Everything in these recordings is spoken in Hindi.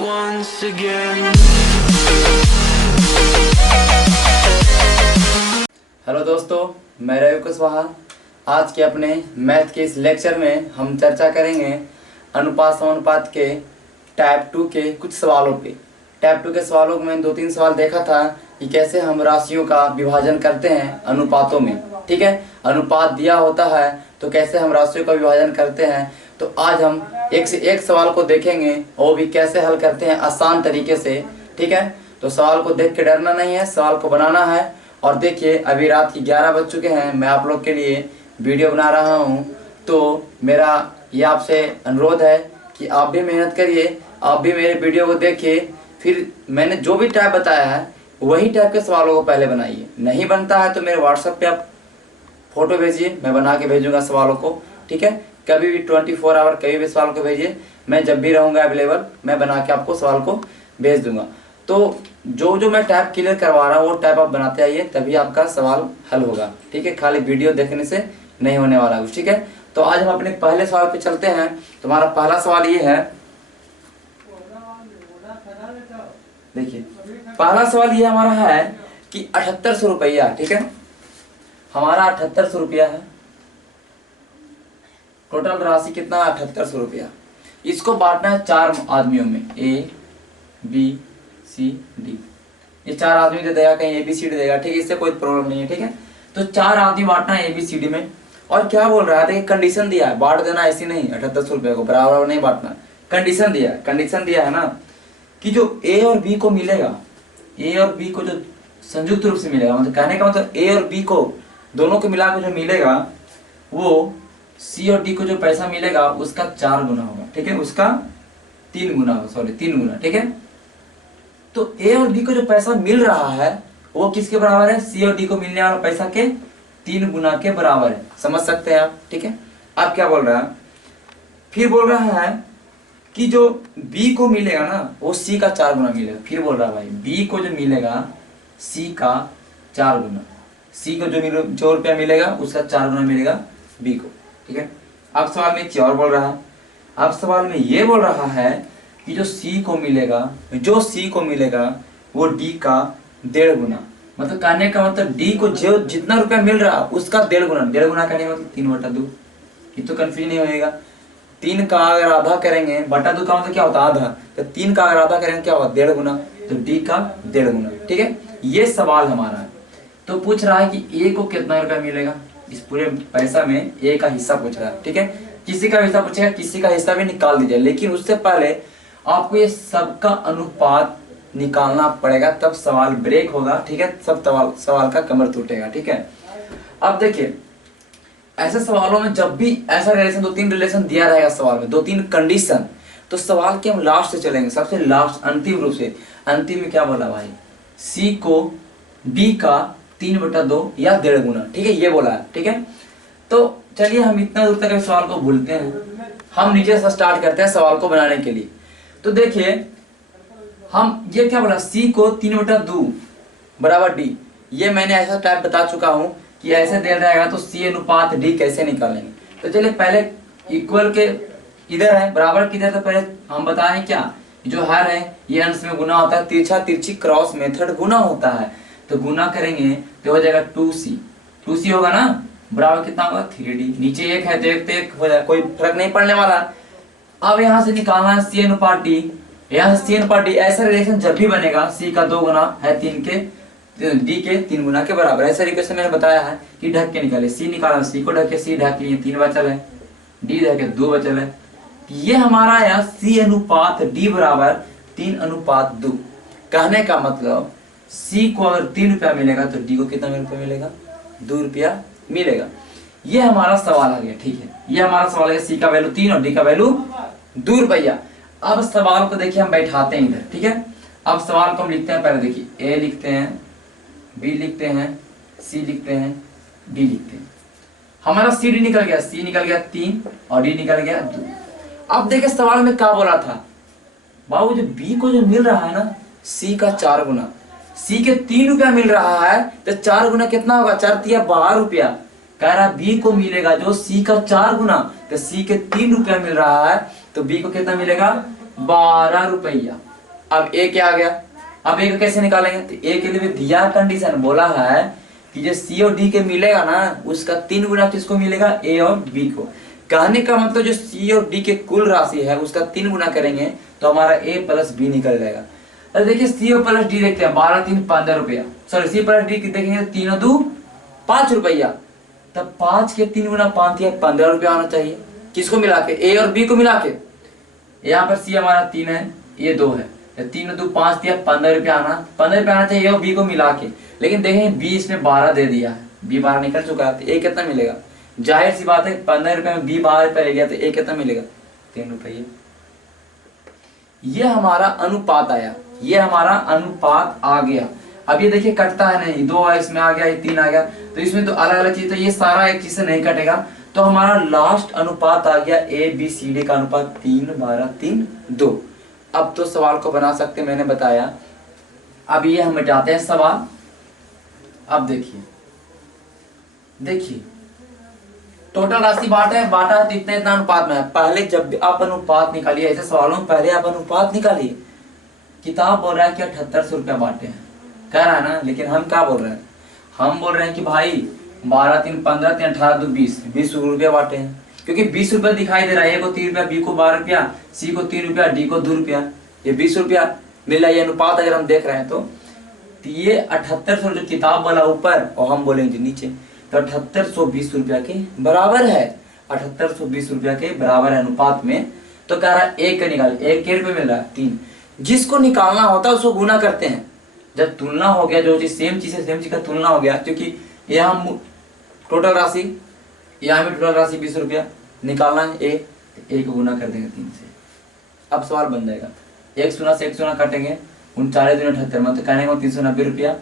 once again. हेलो दोस्तों, मैं रवि कुशवाहा। आज के अपने मैथ के इस लेक्चर में हम चर्चा करेंगे अनुपात समानुपात के टाइप 2 के कुछ सवालों पे। टाइप 2 के सवालों में मैंने 2-3 सवाल देखा था कि कैसे हम राशियों का विभाजन करते हैं अनुपातों में। ठीक है, अनुपात दिया होता है तो कैसे हम राशियों का विभाजन करते हैं। तो आज हम एक से एक सवाल को देखेंगे और वो भी कैसे हल करते हैं आसान तरीके से। ठीक है, तो सवाल को देख के डरना नहीं है, सवाल को बनाना है। और देखिए, अभी रात की 11 बज चुके हैं, मैं आप लोग के लिए वीडियो बना रहा हूँ। तो मेरा ये आपसे अनुरोध है कि आप भी मेहनत करिए, आप भी मेरे वीडियो को देखिए, फिर मैंने जो भी टाइप बताया है वही टाइप के सवालों को पहले बनाइए। नहीं बनता है तो मेरे व्हाट्सएप पे आप फोटो भेजिए, मैं बना के भेजूंगा सवालों को। ठीक है, कभी भी 24 आवर कभी भी सवाल को भेजिए, मैं जब भी रहूँगा अवेलेबल मैं बना के आपको सवाल को भेज दूंगा। तो जो मैं टाइप क्लियर करवा रहा हूँ वो टाइप आप बनाते आइए, तभी आपका सवाल हल होगा। ठीक है, खाली वीडियो देखने से नहीं होने वाला कुछ। ठीक है, तो आज हम अपने पहले सवाल पे चलते हैं। तुम्हारा पहला सवाल ये है, देखिए पहला सवाल ये हमारा है कि 7800 रुपया। ठीक है, हमारा 7800 रुपया है, टोटल राशि कितना, 7800 रुपया। इसको बांटना है 4 आदमियों में, ए बी सी डी। ये 4 आदमी दे देगा, कहीं ए बी सी डी देगा। ठीक है, इससे कोई प्रॉब्लम नहीं है। ठीक है, तो 4 आदमी बांटना है ए बी सी डी में। और क्या बोल रहा है, देखिए कंडीशन दिया है, बांट देना ऐसी नहीं, 7800 रुपये को बराबर नहीं बांटना। कंडीशन दिया है ना कि जो ए और बी को मिलेगा, ए और बी को जो संयुक्त रूप से मिलेगा, मतलब कहने का मतलब ए और बी को दोनों को मिला के जो मिलेगा वो सी और डी को जो पैसा मिलेगा उसका 4 गुना होगा। ठीक है, उसका 3 गुना होगा, सॉरी 3 गुना। ठीक है, तो ए और बी को जो पैसा मिल रहा है वो किसके बराबर है, सी और डी को मिलने वाला पैसा के 3 गुना के बराबर है। समझ सकते हैं आप। ठीक है, अब क्या बोल रहा है, फिर बोल रहा है कि जो बी को मिलेगा ना वो सी का 4 गुना मिलेगा। फिर बोल रहा है भाई, बी को जो मिलेगा सी का 4 गुना, सी को जो रुपया मिलेगा उसका 4 गुना मिलेगा बी को। ठीक है, अब सवाल में एक चीज और बोल रहा है, अब सवाल में ये बोल रहा है कि जो सी को मिलेगा वो डी का 1.5 गुना। मतलब कहने का मतलब डी को जो जितना रुपया मिल रहा है उसका 1.5 गुना। 1.5 गुना कहने का मतलब 3/2। ये तो कंफ्यूज नहीं होएगा। 3 का अगर आधा करेंगे, बटा 2 का मतलब क्या होता है, आधा। तो 3 का अगर आधा करेंगे क्या होगा, 1.5 गुना। तो डी का 1.5 गुना। ठीक है, ये सवाल हमारा है। तो पूछ रहा है कि ए को कितना रुपया मिलेगा, इस पूरे पैसा में ए का हिस्सा पूछ रहा है। ठीक है, किसी का हिस्सा पूछेगा, किसी का हिस्सा भी निकाल दीजिए, लेकिन उससे पहले आपको ये सबका अनुपात निकालना पड़ेगा, तब सवाल ब्रेक होगा। ठीक है, सब सवाल का कमर टूटेगा। ठीक है, अब देखिए ऐसे सवालों में जब भी ऐसा रिलेशन, 2-3 रिलेशन दिया रहेगा सवाल में, 2-3 कंडीशन, तो सवाल के हम लास्ट से चलेंगे, सबसे लास्ट अंतिम रूप से। अंतिम में क्या बोला भाई, सी को बी का 3/2 या 1.5 गुना। ठीक है, ये बोला है। ठीक है, तो चलिए हम इतना दूर तक सवाल को भूलते हैं, हम नीचे से स्टार्ट करते हैं सवाल को बनाने के लिए। तो देखिए हम ये क्या बोला, सी को 3/2 बराबर डी। ये मैंने ऐसा टाइप बता चुका हूं कि ऐसे दे रहेगा तो सी अनुपात डी कैसे निकालेंगे। तो चलिए पहले इक्वल के इधर है, बराबर किधर, तो पहले हम बताएं क्या, जो हर है ये अंश में गुना होता है, तिरछा तिरछी क्रॉस मेथड गुना होता है। तो गुना करेंगे तो हो जाएगा 2c होगा ना, बराबर कितना होगा 3d। नीचे 1 है तो 1 तो 1 हो जाएगा, कोई फर्क नहीं पड़ने वाला। अब यहाँ से निकालना है सी अनुपात डी, यहाँ से सी अनुपात डी। ऐसा रिलेशन जब भी बनेगा, सी का 2 गुना है 3 के, डी के 3 गुना के बराबर। ऐसा रिलेशन मैंने बताया है कि ढक के निकाले, सी निकाला, सी को ढक के सी ढक लिए, 3 बचल है, डी ढक के 2 बचल है। ये हमारा यहाँ सी अनुपात डी बराबर 3/2। कहने का मतलब सी को अगर 3 रुपया मिलेगा तो डी को कितना रुपया मिलेगा, 2 रुपया मिलेगा। ये हमारा सवाल आ गया। ठीक है, ये हमारा सवाल है, सी का वैल्यू 3 और डी का वैल्यू 2 रुपया। अब सवाल को देखिए हम बैठाते हैं इधर। ठीक है, अब सवाल को हम लिखते हैं, पहले देखिए ए लिखते हैं, बी लिखते हैं, सी लिखते हैं, डी लिखते हैं। हमारा सी डी निकल गया, सी निकल गया 3 और डी निकल गया 2। अब देखिए सवाल में क्या बोला था बाबू, जो बी को जो मिल रहा है ना सी का 4 गुना, सी के 3 रुपया मिल रहा है तो 4 गुना कितना होगा, 4 तिया 12 रुपया। कह रहा बी को मिलेगा जो सी का 4 गुना, तो सी के 3 रुपया मिल रहा है तो बी को कितना मिलेगा, 12 रुपया। अब ए क्या आ गया, अब ए को कैसे निकालेंगे, तो ए के लिए भी दिया कंडीशन बोला है कि जो सी और डी के मिलेगा ना उसका 3 गुना किसको मिलेगा, ए और बी को। कहने का मतलब जो सी और डी के कुल राशि है उसका 3 गुना करेंगे तो हमारा ए प्लस बी निकल जाएगा। अरे देखिए सी और प्लस डी देखते हैं, 12 3 15 रुपया, सॉरी सी प्लस डी देखेंगे 3 और 2 5 रुपया, तब 5 के 3 गुना 5 या 15 रुपया आना चाहिए, किसको मिला के, ए और बी को मिला के। यहाँ पर सी हमारा 3 है, ये 2 है, 3 और 2 5 दिया, 15 रुपया आना, 15 रुपया आना चाहिए और बी को मिला के। लेकिन देखें बी इसमें 12 दे दिया है, बी 12 निकल चुका है, तो ए कितना मिलेगा, जाहिर सी बात है 15 रुपए में बी 12 रुपए ले गया तो ए कितना मिलेगा, 3 रुपये। ये हमारा अनुपात आया, ये हमारा अनुपात आ गया। अब ये देखिए कटता है नहीं, 2 इसमें आ गया, ये 3 आ गया, तो इसमें तो अलग अलग चीज, तो ये सारा एक चीज से नहीं कटेगा, तो हमारा लास्ट अनुपात आ गया ए बी सी डी का अनुपात 3 12 3 2। अब तो सवाल को बना सकते मैंने बताया। अब ये हम मिटाते हैं सवाल। अब देखिए देखिए टोटल राशि बांटा है तो इतना इतना अनुपात में है। पहले जब भी आप अनुपात निकालिए ऐसे सवालों में, पहले आप अनुपात निकालिए। किताब बोल रहा है कि 7800 रुपया बांटे हैं, कह रहा है ना, लेकिन हम क्या बोल रहे हैं, हम बोल रहे हैं कि भाई 12 3 15 3 18 2 20 रुपया बांटे हैं, क्योंकि 20 रुपया दिखाई दे रहा है, ए को 3 रुपया, बी को 12 रुपया, सी को 3 रुपया, डी को 2 रुपया, ये 20 रुपया मिला। ये अनुपात अगर हम देख रहे हैं तो ये 7800 जो किताब वाला ऊपर और हम बोलेंगे नीचे, तो 7820 रुपया के बराबर है, 7820 रुपया के बराबर है अनुपात में। तो कह रहा है एक का निकाल, एक के रुपये मिल रहा है 3, जिसको निकालना होता है उसको गुना करते हैं। जब तुलना हो गया, जो चीज सेम चीज है सेम चीज का तुलना हो गया, क्योंकि यहाँ टोटल राशि, यहाँ भी टोटल राशि 20 रुपया निकालना है, एक गुना कर देंगे 3 से। अब सवाल बन जाएगा, 1 शून्य से 1 शून्य काटेंगे, 39 दूनी 78, मतलब कहने को 390 रुपया,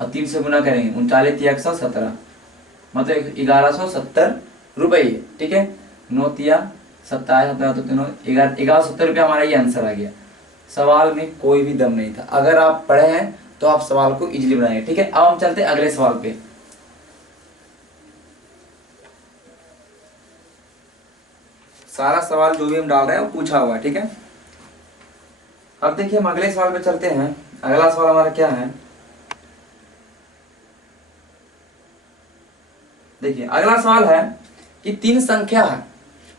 और 3 से गुना करेंगे 39 3 117, मतलब 1170 रुपये, ठीक है। 9 तिया 27 17 तो तीनों 1170 रुपया हमारा ये आंसर आ गया। सवाल में कोई भी दम नहीं था, अगर आप पढ़े हैं तो आप सवाल को इजीली बनाएंगे, ठीक है। अब हम चलते हैं अगले सवाल पे। सारा सवाल जो भी हम डाल रहे हैं वो पूछा हुआ है, ठीक है। अब देखिए हम अगले सवाल पे चलते हैं। अगला सवाल हमारा क्या है, देखिए अगला सवाल है कि 3 संख्या है,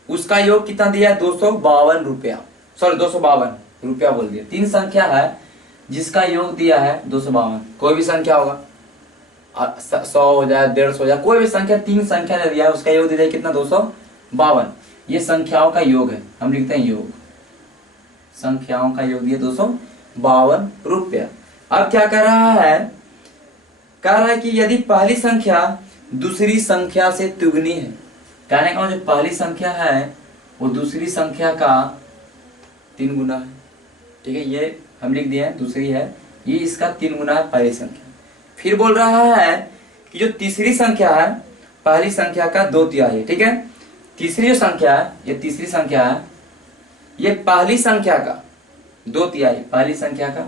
उसका योग कितना दिया है, 252 रुपया, सॉरी 252 रुपया बोल दिया। 3 संख्या है जिसका योग दिया है 252, कोई भी संख्या होगा, 100 हो जाए 150 हो जाए, कोई भी संख्या, 3 संख्या ने दिया है, उसका योग दिया है कितना, 252। ये संख्याओं का योग है, हम लिखते हैं योग, संख्याओं का योग दिया 252 रुपया। अब क्या कर रहा है, कह रहा है कि यदि पहली संख्या दूसरी संख्या से दुगनी है, कहने का जो पहली संख्या है वो दूसरी संख्या का 3 गुना है, ठीक है, ये हम लिख दिए हैं, दूसरी है ये इसका 3 गुना है पहली संख्या। फिर बोल रहा है कि जो तीसरी संख्या है पहली संख्या का 2 तिहाई, ठीक है। तीसरी जो संख्या है, ये तीसरी संख्या है, ये पहली संख्या का 2 तिहाई, पहली संख्या का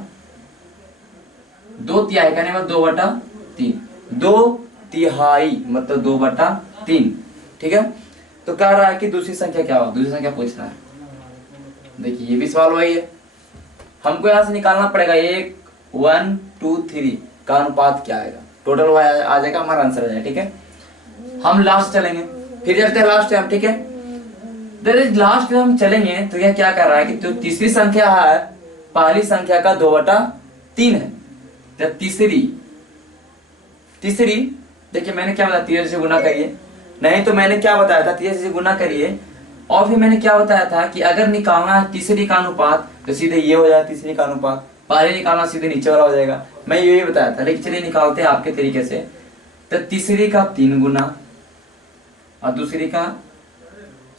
2 तिहाई कहने में 2/3, 2 तिहाई मतलब 2/3, ठीक है। तो कह रहा है कि दूसरी संख्या क्या होगा, दूसरी संख्या पूछना है। देखिए ये भी सवाल वही है, हमको यहां से निकालना पड़ेगा 1 1 2 3 का अनुपात क्या आएगा, टोटल आ जाएगा, हमारा आंसर आ जाएगा, ठीक है। हम लास्ट चलेंगे, फिर चलते हैं लास्ट टाइम, ठीक है। लास्ट में हम चलेंगे तो यह क्या कर रहा है कि जो तीसरी संख्या है पहली संख्या का 2/3 है, तो तीसरी देखिए मैंने क्या बताया, 3 से गुना करिए, नहीं तो मैंने क्या बताया था, 3 से गुना करिए, और फिर मैंने क्या बताया था कि अगर निकालना है तीसरी का अनुपात तो सीधे ये हो जाए तीसरी का अनुपात, पहले निकालना सीधे नीचे वाला हो जाएगा, मैं यही बताया था। लेकिन चलिए निकालते हैं आपके तरीके से। तो तीसरी का 3 गुना और दूसरी का,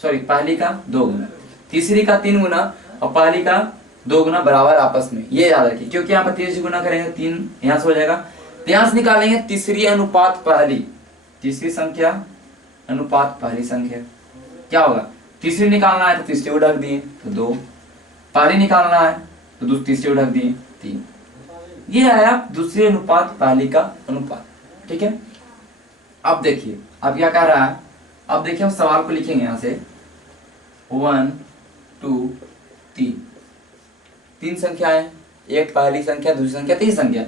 सॉरी पहली का 2 गुना, तीसरी का 3 गुना और पहली का 2 गुना बराबर आपस में, ये याद रखिए, क्योंकि यहाँ पर 3 से गुना करेंगे 3 यहाँ से हो जाएगा, तो यहाँ से निकालेंगे तीसरी अनुपात पहली, तीसरी संख्या अनुपात पहली संख्या, क्या होगा, तीसरी निकालना है तो तीसरी को ढक दिए तो 2, पहली निकालना है तो तीसरी को ढक दिए 3, ये आया दूसरी अनुपात पहली का अनुपात, ठीक है। अब देखिए अब क्या कह रहा है, अब देखिए हम सवाल को लिखेंगे यहां से 1 2 3 संख्याएं, एक पहली संख्या, दूसरी संख्या, तीसरी संख्या।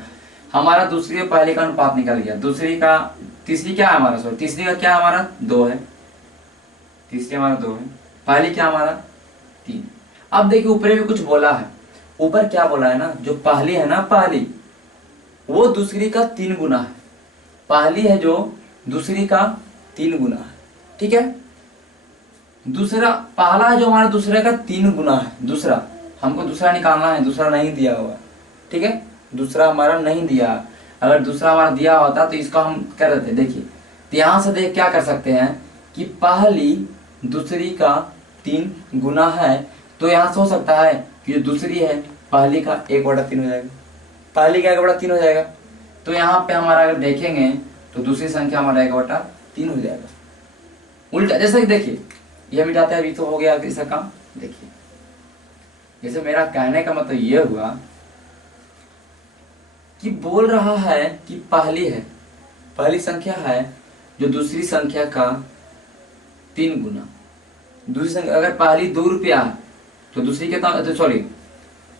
हमारा दूसरी और पहली का अनुपात निकल गया। दूसरी का तीसरी क्या है हमारा, सॉरी तीसरी का क्या हमारा 2 है, तीसरी हमारा 2 है, पहली क्या हमारा 3। अब देखिए ऊपर भी कुछ बोला है, ऊपर क्या बोला है ना, जो पहली है ना, पहली वो दूसरी का 3 गुना है। पहली है जो दूसरी का 3 गुना है, ठीक है। दूसरा पहला है जो हमारा दूसरे का 3 गुना है। दूसरा हमको दूसरा निकालना है, दूसरा नहीं दिया हुआ, ठीक है, दूसरा हमारा नहीं दिया। अगर दूसरा हमारा दिया होता तो इसका हम कर देते। देखिए तो यहाँ से देख क्या कर सकते हैं कि पहली दूसरी का 3 गुना है, तो यहाँ से हो सकता है कि जो दूसरी है पहली का 1/3 हो जाएगा, पहली का 1/3 हो जाएगा। तो यहाँ पे हमारा अगर देखेंगे तो दूसरी संख्या हमारा 1/3 हो जाएगा। उल्टा जैसे कि देखिए ये मिटाते हैं, अभी तो हो गया इसका काम। देखिए जैसे मेरा कहने का मतलब ये हुआ कि बोल रहा है कि पहली है, पहली संख्या है जो दूसरी संख्या का 3 गुना। दूसरी संख्या अगर पहली 2 रुपया है तो दूसरी कितना, तो सॉरी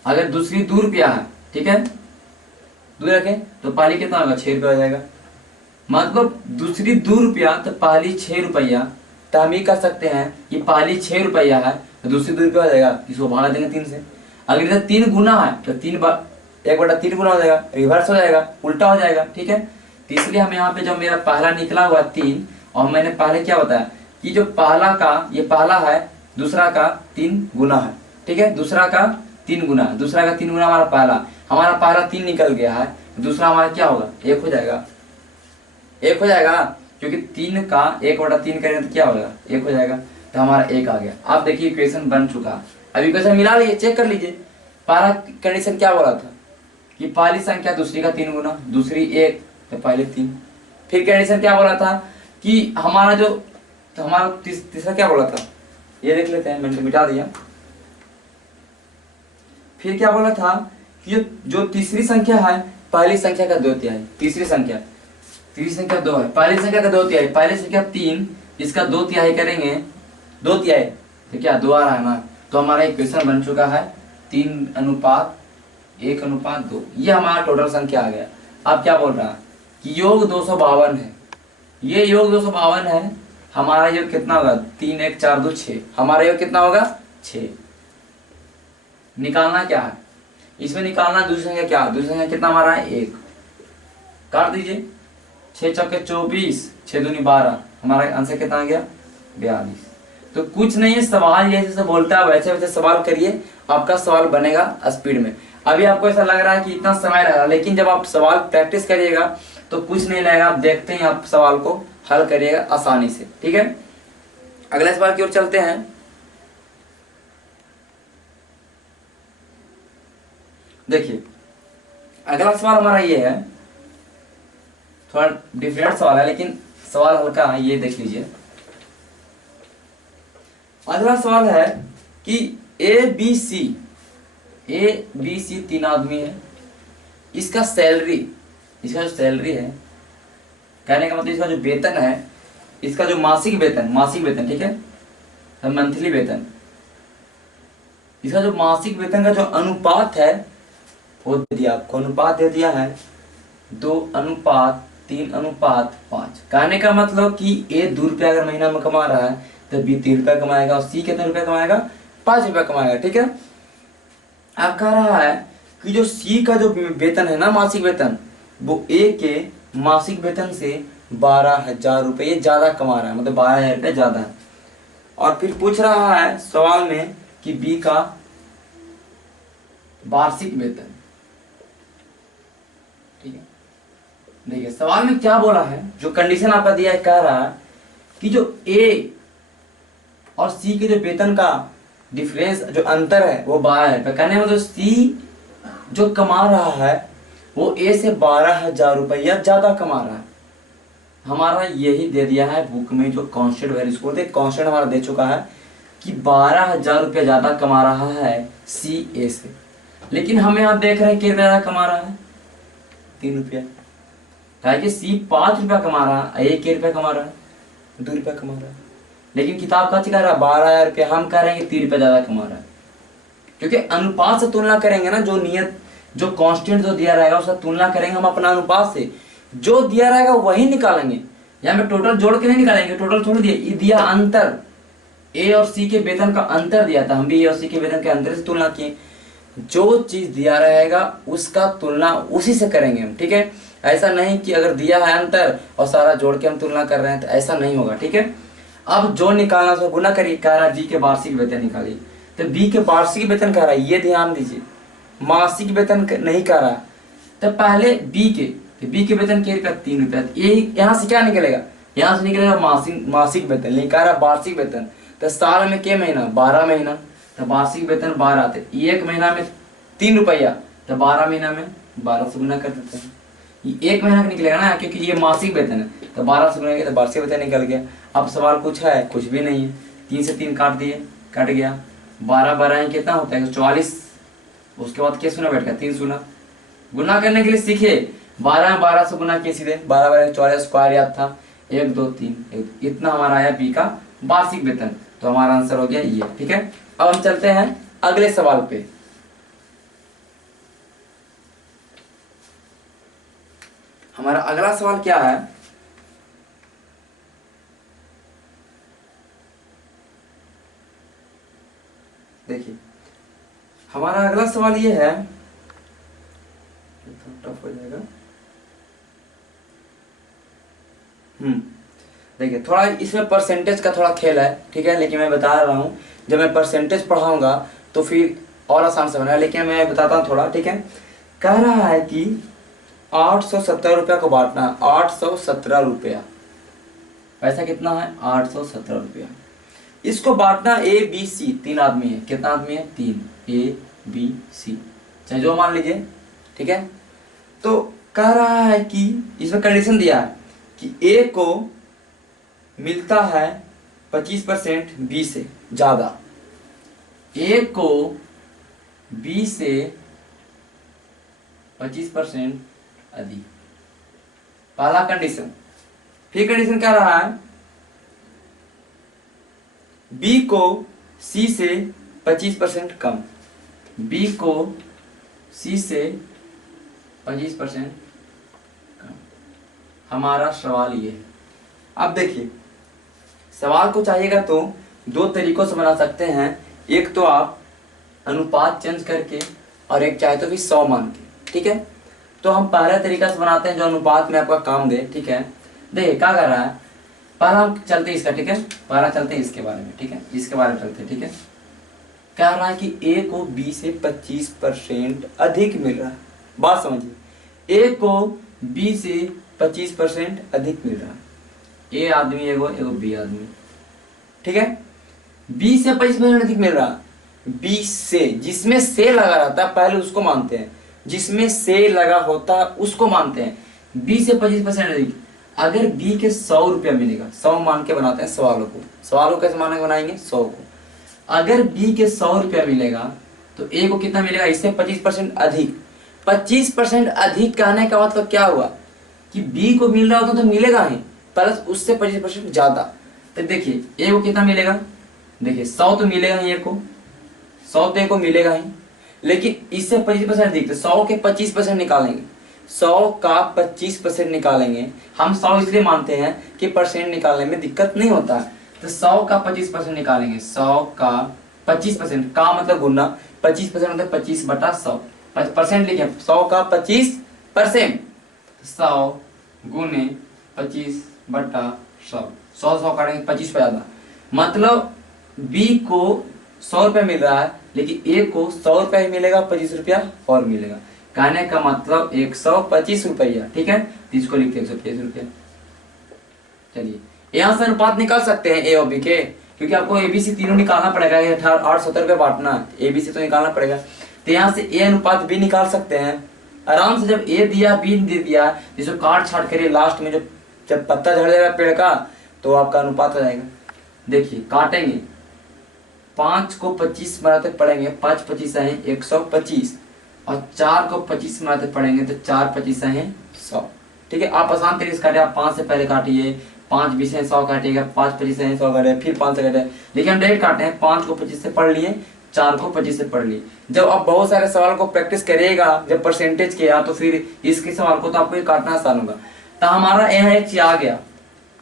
अगर दूसरी 2 रुपया है, ठीक है, 2 रखें तो पहली कितना होगा 6 रुपया हो जाएगा। मतलब दूसरी 2 रुपया तो पहली 6 रुपया। तो हम ये कर सकते हैं कि पहली 6 रुपया है तो दूसरी 2 रुपया हो जाएगा, इसको भागा देंगे 3 से। अगर इधर 3 गुना है तो 1/3 गुना हो जाएगा, रिवर्स हो जाएगा, उल्टा हो जाएगा, ठीक है। तो इसलिए हम यहाँ पे जब मेरा पहला निकला हुआ 3, और मैंने पहले क्या बताया कि जो पहला का ये पहला है दूसरा का 3 गुना है, ठीक है, दूसरा का 3 गुना, दूसरा का 3 गुना हमारा पहला 3 निकल गया है, दूसरा हमारा क्या होगा 1 हो जाएगा, 1 हो जाएगा, क्योंकि 3 का 1/3 करें तो क्या होगा 1 हो जाएगा। तो हमारा 1 आ गया। आप देखिए इक्वेशन बन चुका। अब इक्वेशन मिला लीजिए, चेक कर लीजिए। पहला कंडीशन क्या बोला था कि पहली संख्या दूसरी का 3 गुना, दूसरी 1 तो पहले 3। फिर कंडीशन क्या बोला था कि हमारा जो तो हमारा तीसरा क्या बोला था, ये देख लेते हैं, मैंने तो मिटा दिया। फिर क्या बोला था कि जो तीसरी संख्या है पहली संख्या का 2/3, तीसरी संख्या 2 है, पहली संख्या का 2/3, पहली संख्या 3, इसका 2/3 करेंगे, 2/3 तो क्या 2 आ रहा है ना। तो हमारा इक्वेशन बन चुका है 3:1:2। ये हमारा टोटल संख्या आ गया। अब क्या बोल रहा है कि योग 252 है, ये योग 252 है। हमारा योग कितना होगा 3 1 4 2 6, हमारा योग कितना होगा 6। निकालना क्या है इसमें, निकालना दूसरी संख्या क्या, दूसरी संख्या कितना हमारा है 1, काट दीजिए, 6 चौके 24, 6 दूनी 12, हमारा आंसर कितना आ गया 42। तो कुछ नहीं है, सवाल जैसे बोलता है वैसे वैसे सवाल करिए, आपका सवाल बनेगा स्पीड में। अभी आपको ऐसा लग रहा है कि इतना समय लगा, लेकिन जब आप सवाल प्रैक्टिस करिएगा तो कुछ नहीं लगेगा, आप देखते हैं आप सवाल को हल करिएगा आसानी से, ठीक है। अगले सवाल की ओर चलते हैं। देखिए अगला सवाल हमारा ये है, थोड़ा डिफरेंट सवाल है लेकिन सवाल हल्का है, ये देख लीजिए। अगला सवाल है कि ए बी सी 3 आदमी है, इसका जो सैलरी है, कहने का मतलब इसका जो वेतन है, इसका जो मासिक वेतन ठीक है, मंथली वेतन, इसका जो मासिक वेतन का जो अनुपात है वो दे दिया आपको, अनुपात दे दिया है 2:3:5। कहने का मतलब कि ए 2 रुपया अगर महीना में कमा रहा है तो बी 3 रुपया कमाएगा, और सी कितने रुपया कमाएगा 5 रुपया कमाएगा, ठीक है। अब कह रहा है कि जो सी का जो वेतन है ना, मासिक वेतन, वो ए के मासिक वेतन से 12,000 रुपये ज्यादा कमा रहा है, मतलब 12,000 रुपये ज्यादा है। और फिर पूछ रहा है सवाल में कि बी का वार्षिक वेतन, ठीक है। देखिए सवाल में क्या बोला है, जो कंडीशन आपका दिया है, कह रहा है कि जो ए और सी के जो वेतन का डिफरेंस, जो अंतर है वो 12 है। कहने में जो सी जो कमा रहा है वो ए से 12,000 रुपया ज्यादा कमा रहा है। हमारा यही दे दिया है बुक में, जो कांस्टेंट वैल्यू स्कोर थे, कांस्टेंट हमारा दे चुका है कि 12,000 रुपया ज्यादा कमा रहा है सी ए से। लेकिन हम यहाँ देख रहे हैं कितना ज्यादा कमा रहा है 3 रुपया, कि सी 5 रुपया कमा रहा है, ए के रुपया कमा रहा है, 2 रुपया कमा रहा है। लेकिन किताब का कह रहा है 12,000 रुपया, हम कह रहे हैं 3 रुपया ज्यादा कमा रहा है। क्योंकि अनुपात से तुलना करेंगे ना, जो नियत जो कांस्टेंट जो दिया रहेगा उसका तुलना करेंगे हम अपना अनुपात से, जो दिया रहेगा वही निकालेंगे। यहाँ में टोटल जोड़ के नहीं निकालेंगे, टोटल छोड़ दिए, ये दिया अंतर, ए और सी के वेतन का अंतर दिया था, हम भी ए और सी के वेतन के अंतर से तुलना किए। जो चीज दिया रहेगा उसका तुलना उसी से करेंगे हम, ठीक है। ऐसा नहीं कि अगर दिया है अंतर और सारा जोड़ के हम तुलना कर रहे हैं, तो ऐसा नहीं होगा, ठीक है। अब जो निकालना उसको गुना करिए, कह रहा है बी के वार्षिक वेतन निकालिए, तो बी के वार्षिक वेतन कह रहा है, ये ध्यान दीजिए, मासिक वेतन नहीं कह रहा। तो पहले बी के वेतन के रुपया 3 रुपया, ये यहाँ से क्या निकलेगा, यहाँ से निकलेगा मासिक वेतन, लेकिन कह रहा वार्षिक वेतन। तो साल में के महीना, 12 महीना, तो वार्षिक वेतन 12, तो एक महीना में 3 रुपया, तो 12 महीना में 12 से गुना कर देते हैं, ये एक महीना का निकलेगा ना, क्योंकि ये मासिक वेतन है, तो 12 से गुना किया तो वार्षिक वेतन निकल गया। अब सवाल कुछ है, कुछ भी नहीं है, 3 से 3 काट दिए, कट गया, 12 12 कितना होता है 44, उसके बाद क्या सुना बैठ गया 3 सुना। गुना करने के लिए सीखे, 12 में 12 से गुना किए सीधे, 12 12 44 स्क्वायर याद था, 1 2 3, इतना हमारा आया बी का वार्षिक वेतन, तो हमारा आंसर हो गया ये, ठीक है। अब हम चलते हैं अगले सवाल पे। हमारा अगला सवाल क्या है, देखिए हमारा अगला सवाल ये है, टफ हो जाएगा। देखिए थोड़ा इसमें परसेंटेज का थोड़ा खेल है, ठीक है, लेकिन मैं बता रहा हूँ, जब मैं परसेंटेज पढ़ाऊंगा तो फिर और आसान से बना, लेकिन मैं बताता हूँ थोड़ा, ठीक है। कह रहा है कि 817 रुपया को बांटना है, 817 रुपया, पैसा कितना है 817 रुपया, इसको बांटना ए बी सी, 3 आदमी है, कितना आदमी है 3, ए बी सी, चाहे जो मान लीजिए, ठीक है। तो कह रहा है कि इसमें कंडीशन दिया है कि ए को मिलता है 25% बी से ज्यादा, ए को बी से 25% अधिक, पहला कंडीशन। फिर कंडीशन क्या रहा है, बी को सी से 25% कम, बी को सी से 25% कम, हमारा सवाल ये है। अब देखिए सवाल को चाहिएगा तो 2 तरीकों से बना सकते हैं, एक तो आप अनुपात चेंज करके और एक चाहे तो भी 100 मान के, ठीक है। तो हम पहला तरीका से बनाते हैं जो अनुपात में आपका काम दे, ठीक है। देखिए क्या कर रहा है, पहला हम चलते इसका, ठीक है, पहला चलते हैं इसके बारे में, ठीक है, इसके बारे में चलते हैं, ठीक है। कह रहा है कि ए को बी से 25% अधिक मिल रहा है, बात समझिए, ए को बी से 25% अधिक मिल रहा है, ए आदमी एगो बी आदमी, ठीक है। बी से 25% अधिक मिल रहा, बी से, जिसमें से लगा रहता है पहले उसको मानते हैं, जिसमें से लगा होता है उसको मानते हैं, बी से 25% अधिक। अगर बी के 100 रुपया मिलेगा, 100 मान के बनाते हैं सवालों को, सवालों कैसे मान के बनाएंगे 100 को, अगर बी के 100 रुपया मिलेगा तो ए को कितना मिलेगा, इससे 25% अधिक। 25% अधिक कहने का मतलब क्या हुआ कि बी को मिल रहा होता तो मिलेगा ही, प्लस उससे 25% ज्यादा। तो देखिए ए को कितना मिलेगा, देखिए 100 तो मिलेगा ही, ए को 100 तो ए को मिलेगा ही, लेकिन इससे 25% अधिक, तो 100 के 25% निकालेंगे, 100 का 25% निकालेंगे। हम 100 इसलिए मानते हैं कि परसेंट निकालने में दिक्कत नहीं होता है, तो 100 का 25% निकालेंगे, 100 का 25% का मतलब गुना, 25% मतलब 25/100, परसेंट लिखे 100 का 25%, 100 गुने 25/100, 100 काटेंगे 25 पे ज्यादा, मतलब बी को 100 रुपया मिल रहा है, लेकिन ए को 100 रुपया ही मिलेगा, 25 रुपया और मिलेगा, कहने का मतलब 125 रुपया, ठीक है। इसको लिखते हैं 125 रुपया। चलिए यहाँ से अनुपात निकाल सकते हैं ए और बी के, क्योंकि आपको एबीसी तीनों निकालना पड़ेगा, 870 रुपये बांटना, एबीसी तो निकालना पड़ेगा, तो यहाँ से ए अनुपात बी निकाल सकते हैं आराम से। जब ए दिया बी दे दिया, जिसको काट छाट करिए, लास्ट में जब पत्ता झड़ जाएगा पेड़ का तो आपका अनुपात हो जाएगा। देखिए काटेंगे, 5 को 25 बनाते पड़ेंगे, 5 25 है 125, और 4 को 25 बनाते पड़ेंगे तो 4 25 है 100, ठीक है। आप आसान तरीके से काटे, आप 5 से पहले काटिए, 5 20 है 100 काटिएगा, 5 25 है 100 काटे, फिर 5 से काटे, लेकिन हम डायरेक्ट काटे हैं, 5 को 25 से पढ़ लिए, 4 को 25 से पढ़ ली। जब आप बहुत सारे सवाल को प्रैक्टिस करिएगा, जब परसेंटेज किया, तो फिर इसके सवाल को तो आपको ये काटना आसान होगा। तो हमारा यहाँ एक चीज आ गया,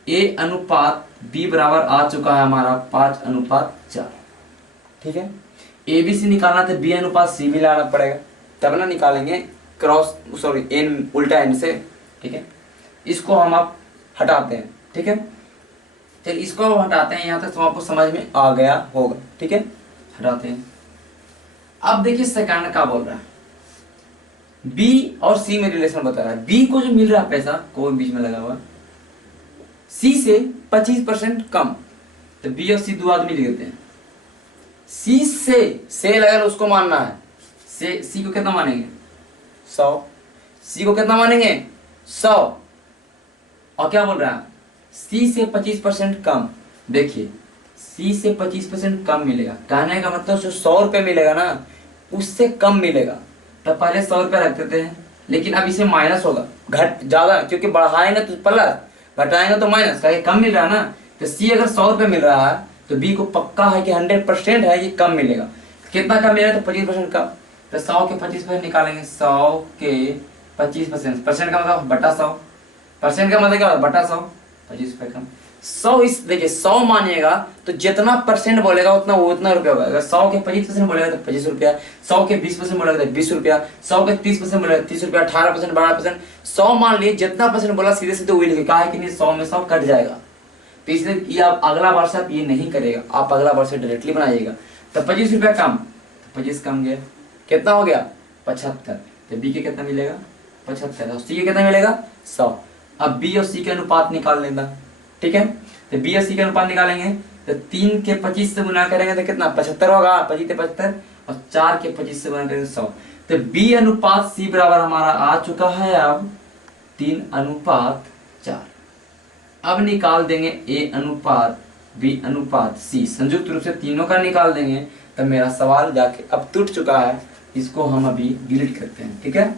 A अनुपात B बराबर आ चुका है हमारा 5:4। ठीक है, ABC निकालना तो B अनुपात C भी लाना पड़ेगा, तब ना निकालेंगे क्रॉस सॉरी एन उल्टा एन से। ठीक है, इसको हम आप हटाते हैं। ठीक है, चलिए इसको हटाते हैं, यहाँ तक तो आपको समझ में आ गया होगा। ठीक है, हटाते हैं। अब देखिए सेकंड का बोल रहा है, बी और सी में रिलेशन बता रहा है। बी को जो मिल रहा है पैसा, कोई बीच में लगा हुआ, सी से 25% कम, तो बी और सी दो आदमी लिख देते हैं। सी से अगर उसको मानना है, से सी को कितना मानेंगे 100, सी को कितना मानेंगे 100, और क्या बोल रहा है सी से 25% कम। देखिए सी से 25% कम मिलेगा, कहने का मतलब जो 100 रुपये मिलेगा ना, उससे कम मिलेगा। तो पहले 100 रुपये रख देते हैं, लेकिन अब इसे माइनस होगा, घट ज्यादा, क्योंकि बढ़ाएंगे तो प्लस, घटाएंगे तो माइनस, कहीं कम मिल रहा है ना। तो सी अगर 100 रुपये मिल रहा है, तो बी को पक्का है कि 100% है ये कम मिलेगा। कितना कम मिलेगा, तो 25% कम। तो 100 के 25% निकालेंगे, 100 के 25%, परसेंट का मतलब बटा 100, परसेंट का मतलब क्या होता है बटा 100, 25 रुपये कम। 100 इस देखिए 100 मानिएगा तो जितना परसेंट बोलेगा उतना वो उतना रुपया होगा। अगर 100 के 25% बोलेगा तो 25 रुपया, 100 के 20% बोलेगा तो 20 रुपया, 100 के 30% बोलेगा 30 रुपया, 18%, 12%, 100 मान लिए जितना परसेंट बोला सीधे सीधे वही लिखे, कहा है कि नहीं 100 में 100 कट जाएगा। तो इसलिए ये आप अगला बार से आप ये नहीं करेगा, आप अगला बार से डायरेक्टली बनाइएगा। तो 25 रुपया कम, तो 25 कम गया, कितना हो गया 75। तो बी के कितना मिलेगा 75, और सी के कितना मिलेगा 100। अब बी और सी के अनुपात निकाल लेना। ठीक है, तो बी और सी के अनुपात निकालेंगे, तो 3 के 25 से गुना करेंगे तो कितना 75 होगा, 25 75, और 4 के 25 से गुना करेंगे 100। तो बी अनुपात सी बराबर हमारा आ चुका है अब 3:4। अब निकाल देंगे ए अनुपात बी अनुपात सी, संयुक्त रूप से तीनों का निकाल देंगे। तो मेरा सवाल जाके अब टूट चुका है, इसको हम अभी डिलीट करते हैं। ठीक है,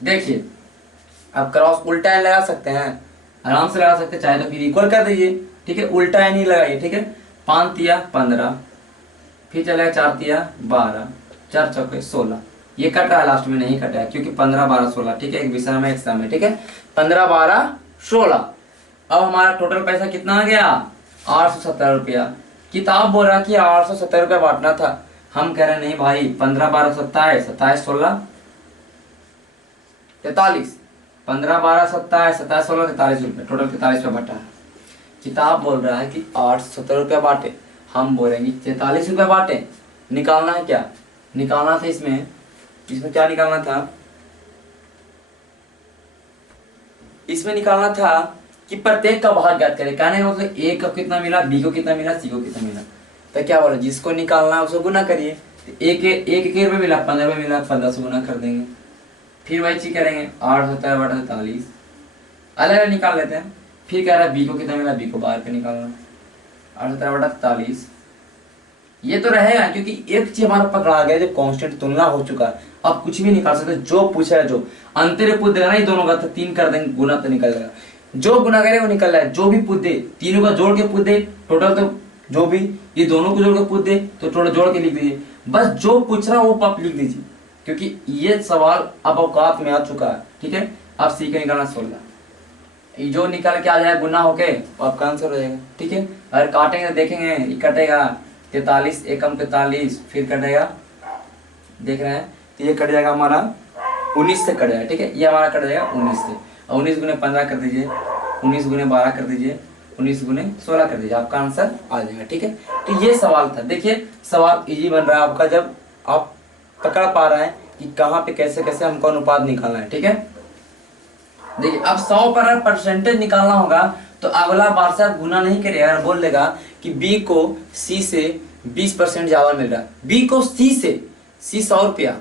देखिए अब क्रॉस उल्टा एन लगा सकते हैं, आराम से लगा सकते हैं, चाहे तो फिर इक्वल कर दीजिए। ठीक है, उल्टा एन ही लगाइए। ठीक है, 5 तिया 15, फिर चलेगा 4 तिया 12, 4 चौके 16, ये कट रहा है लास्ट में, नहीं कटा है क्योंकि 15 12 16। ठीक है, एक विषय में एग्जाम है। ठीक है, 15 12 16। अब हमारा टोटल पैसा कितना आ गया 870 रुपया। किताब बोल रहा कि 870 रुपया बांटना था, हम कह रहे नहीं भाई 15 12 27, 27 16 43, 15 12 27 27 16 43 रुपये, टोटल 43 रुपया बांटा है। किताब बोल रहा है कि 870 रुपया बांटे, हम बोलेंगे 43 रुपया बांटे। निकालना है क्या, निकालना था इसमें क्या निकालना था, इसमें निकालना था कि प्रत्येक का भाग ज्ञात करें। कहने का मतलब ए को कितना मिला, बी को कितना मिला, सी को कितना मिला। तो क्या बोला, जिसको निकालना है उसको गुना करिए। तो एक रुपये मिला, 15 रुपये मिला, 15 से गुना कर देंगे। फिर वही चीज करेंगे 870 बटा 43, अलग अलग निकाल लेते हैं। फिर कह रहा है बी को कितना मिला, बी को 12 पे निकालना, 870 बटा 43। ये तो रहेगा क्योंकि एक चीज हमारा पकड़ा गया, जो कांस्टेंट तुलना हो चुका है। अब कुछ भी निकाल सकते, जो पूछा है, जो अंतर पूछ देगा ना, ये दोनों का तो 3 कर देंगे, गुना तो निकल जाएगा। जो गुना करे वो निकल रहा है, जो भी पूछ दे तीनों का जोड़ के पूछ दे टोटल, तो जो भी ये दोनों को जोड़ के पूछ दे तो टोटल जोड़ के लिख दीजिए। बस जो पूछ रहा वो आप लिख दीजिए, क्योंकि ये सवाल अब अवकात में आ चुका है। ठीक है, अब सी का निकालना 16, जो निकल के आ जाए गुना होके आपका आंसर हो जाएगा। ठीक है, अगर काटेंगे तो देखेंगे ये कटेगा 43 एकम 43, फिर कटेगा, देख रहे हैं, तो ये कट जाएगा हमारा 19 से कट जाएगा। ठीक है, ये हमारा कट जाएगा 19 से, और 19 गुने 15 कर दीजिए, 19 गुने 12 कर दीजिए, 19 गुने 16 कर दीजिए, आपका आंसर आ जाएगा। ठीक है, तो ये सवाल था। देखिए सवाल इजी बन रहा है आपका, जब आप पकड़ पा रहे हैं कि कहाँ पे कैसे कैसे हमको अनुपात निकालना है। ठीक है, देखिए अब 100 पर परसेंटेज निकालना होगा, तो अगला बार से आप गुना नहीं करिएगा। अगर बोल देगा कि बी को सी से 20% ज्यादा मिल रहा है, बी को सी से, सी 100 रुपया,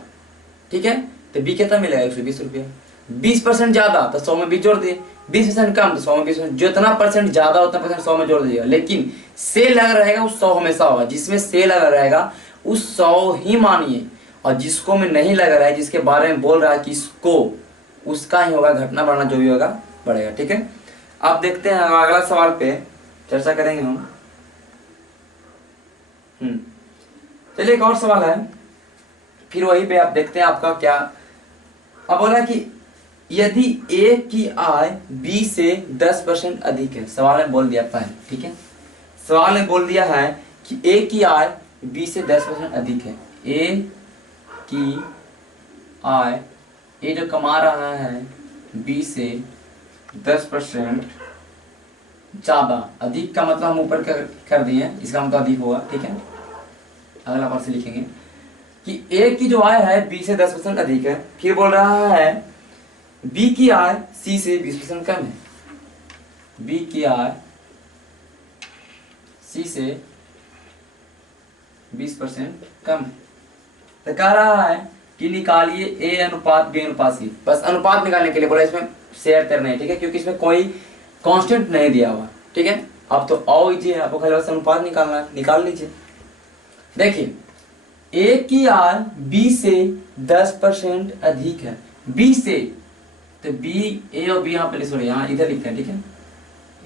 ठीक है, तो बी कितना मिलेगा 120 रुपया। 20% ज्यादा तो 100 में 20 जोड़ दिए, 20% कम तो 100 में 20, जितना परसेंट ज्यादा उतना परसेंट 100 में जोड़ दीजिएगा। लेकिन से लग रहेगा उस 100 हमेशा होगा, जिसमें से लगा रहेगा उस 100 ही मानिए, और जिसको में नहीं लग रहा है, जिसके बारे में बोल रहा है कि इसको, उसका ही होगा, घटना बढ़ना जो भी होगा बढ़ेगा। ठीक है, अब देखते हैं अगला सवाल पे चर्चा करेंगे हम। चलिए एक और सवाल है, फिर वही पे आप देखते हैं आपका क्या। अब बोला कि यदि ए की आय बी से 10% अधिक है, सवाल में बोल दिया पहले, ठीक है, सवाल में बोल दिया है कि ए की आय बी से 10% अधिक है। ए की आय, ए जो कमा रहा है बी से 10% ज्यादा, अधिक का मतलब हम ऊपर कर दिए, इसका मतलब अधिक होगा, ठीक है। अगला बार से लिखेंगे कि ए की जो आय है बी से 10% अधिक है, फिर बोल रहा है बी की आय सी से 20% कम है। बी की आय सी से 20% कम है, तो कह रहा है कि निकालिए ए अनुपात बी अनुपात सी। बस अनुपात निकालने के लिए बोला, इसमें शेयर करना है, ठीक है, क्योंकि इसमें कोई कांस्टेंट नहीं दिया हुआ, ठीक है। अब तो आओ इजी है, आपको खाली बस अनुपात निकालना है, निकाल लीजिए। देखिए ए की आय बी से 10% अधिक है, बी से, तो बी, ए और बी यहाँ पे सॉरी यहाँ इधर लिखते हैं, ठीक है,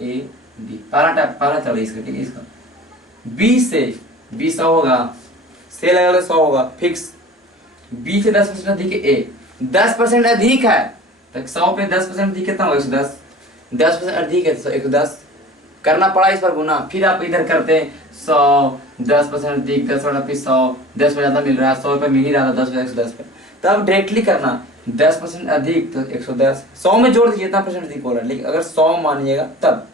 ए बी पहला चलो इसका, ठीक है, इसका बी से, बी 100 होगा, से लगा 100 होगा फिक्स। बी से 10% अधिक है, ए 10% अधिक है, तो 100 पे 10% अधिक कितना होगा, 110, 10% अधिक है तो 110 करना पड़ा इस पर गुना, फिर आप इधर करते हैं 100, 10% अधिक 10 बटा फिर 100, 10 पे ज्यादा मिल रहा है, 100 रुपये मिल ही रहा था, 10 पे 110 पे, तब डायरेक्टली करना 10% अधिक तो 110, 100 में जोड़ दीजिए, इतना परसेंट अधिक हो रहा है। लेकिन अगर 100 मानिएगा तब,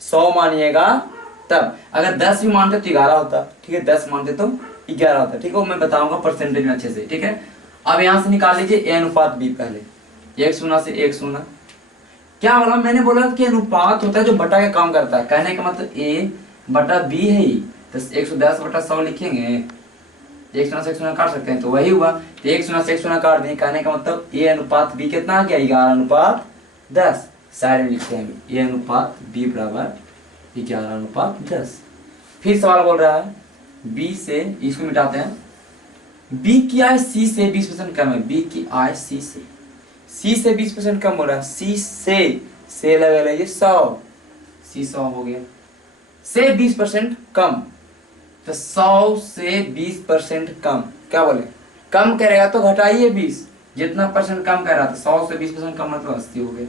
100 मानिएगा तब, अगर 10 भी मानते तो 11 होता, ठीक है, 10 मानते तो 11 होता, ठीक है, वो मैं बताऊंगा परसेंटेज में अच्छे से, ठीक है। अब यहाँ से निकाल लीजिए ए अनुपात बी, पहले 1 शून्य से 1 शून्य, क्या बोला मैंने, बोला कि अनुपात होता है जो बटा के काम करता है, कहने का मतलब ए बटा बी है ही, तो 110 बटा 100 लिखेंगे, 1 शून्य से 1 शून्य काट सकते हैं, तो वही हुआ, तो 1 शून्य से 1 शून्य काट दें, कहने का मतलब ए अनुपात बी कितना आ गया, 11 अनुपात 10, साइड में लिखते हैं ए अनुपात बी बराबर 11 अनुपात 10। फिर सवाल बोल रहा है बी से, इसको मिटाते हैं, बी की आय सी से 20% कम है, बी की आय सी से 20% कम हो रहा है, सी से लगा लीजिए 100, सी 100 हो गया, से 20% कम, तो 100 से 20% कम, क्या बोले, कम करेगा तो घटाइए 20, जितना परसेंट कम कर रहा था 100 से 20% कम मतलब 80 हो गया।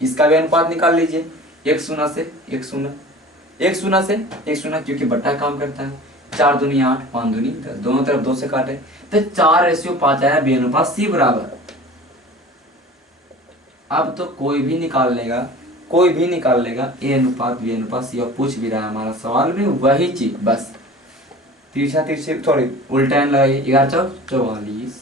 इसका भी अनुपात निकाल लीजिए, 1 शून्य से 1 शून्य, 1 शून्य से 1 शून्य, क्योंकि बट्टा काम करता है, 4 दूनी 8, 5 दूनी 10, दोनों तरफ 2 से काटे, तो 4:5 आया बी अनुपात सी बराबर। अब तो कोई भी निकाल लेगा ए अनुपात बी अनुपात सी, और पूछ भी रहा है हमारा सवाल में वही चीज, बस तिरछे थोड़ी उल्टा लगाइए, 11 चौक 44,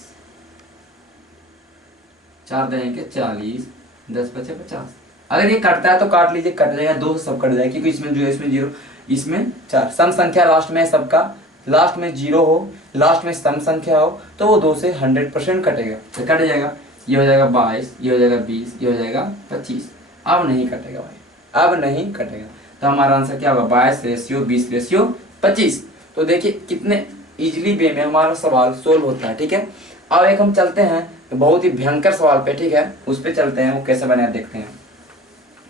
4 देंगे 40, 10 बचे 50। अगर ये कटता है तो काट लीजिए, कट जाएगा 2 सब कट जाएगा, क्योंकि इसमें जो है इसमें 0, इसमें 4, सम संख्या लास्ट में है सबका, लास्ट में 0 हो, लास्ट में सम संख्या हो, तो वो 2 से 100% कटेगा, तो कट जाएगा, ये हो जाएगा 22, ये हो जाएगा 20, ये हो जाएगा 25, अब नहीं कटेगा भाई, अब नहीं कटेगा, तो हमारा आंसर क्या होगा, 22:20:25। तो देखिए कितने इजीली वे में हमारा सवाल सोल्व होता है, ठीक है। अब एक हम चलते हैं बहुत ही भयंकर सवाल पे, ठीक है, उस पे चलते हैं, वो कैसे बनाया देखते हैं,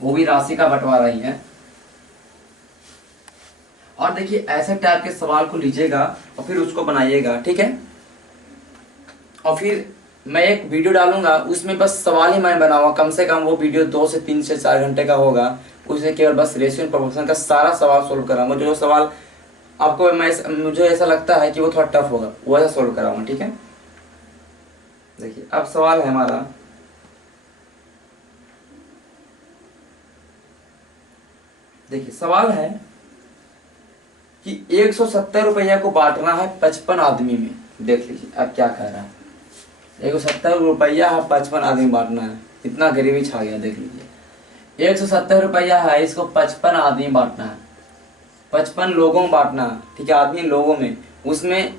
वो भी राशि का बंटवारा ही है। और देखिए ऐसे टाइप के सवाल को लीजिएगा और फिर उसको बनाइएगा, ठीक है, और फिर मैं एक वीडियो डालूंगा, उसमें बस सवाल ही मैं बनाऊंगा, कम से कम वो वीडियो 2 से 3 से 4 घंटे का होगा, उसमें केवल बस रेशियो एंड प्रोपोर्शन का सारा सवाल सोल्व कराऊंगा, जो सवाल आपको मुझे ऐसा लगता है कि वो थोड़ा टफ होगा, वो ऐसा सोल्व कराऊंगा, ठीक है। देखिए अब सवाल है हमारा, देखिए सवाल है कि 170 रुपया को बांटना है 55 आदमी में। देख लीजिए अब क्या कह रहा है, 170 रुपया है 55 आदमी बांटना है, इतना गरीबी छा गया, देख लीजिए 170 रुपया है, इसको 55 आदमी बांटना है, 55 लोगों में बांटना है, ठीक है, आदमी लोगों में, उसमें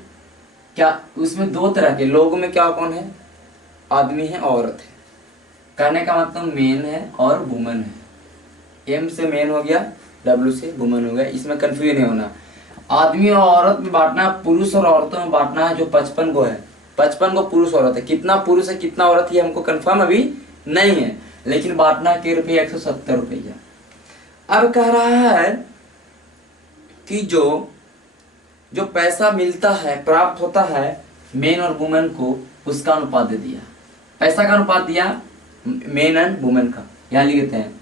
क्या, उसमें 2 तरह के लोगों में, क्या कौन है, आदमी है औरत है, कहने का मतलब मेन है और वुमन है, एम से मेन हो गया, डब्ल्यू से वुमन हो गया, इसमें कंफ्यूज नहीं होना, आदमी और औरत में बांटना है, पुरुष और औरतों में बांटना है, जो 55 को है, 55 को पुरुष औरत है, कितना पुरुष है कितना औरत है हमको कंफर्म अभी नहीं है, लेकिन बांटना है रुपया 170 रुपया। अब कह रहा है कि जो जो पैसा मिलता है, प्राप्त होता है मेन और वुमेन को, उसका अनुपात दे दिया। पैसा का अनुपात दिया मेन एंड वुमेन का, यहाँ लिख देते हैं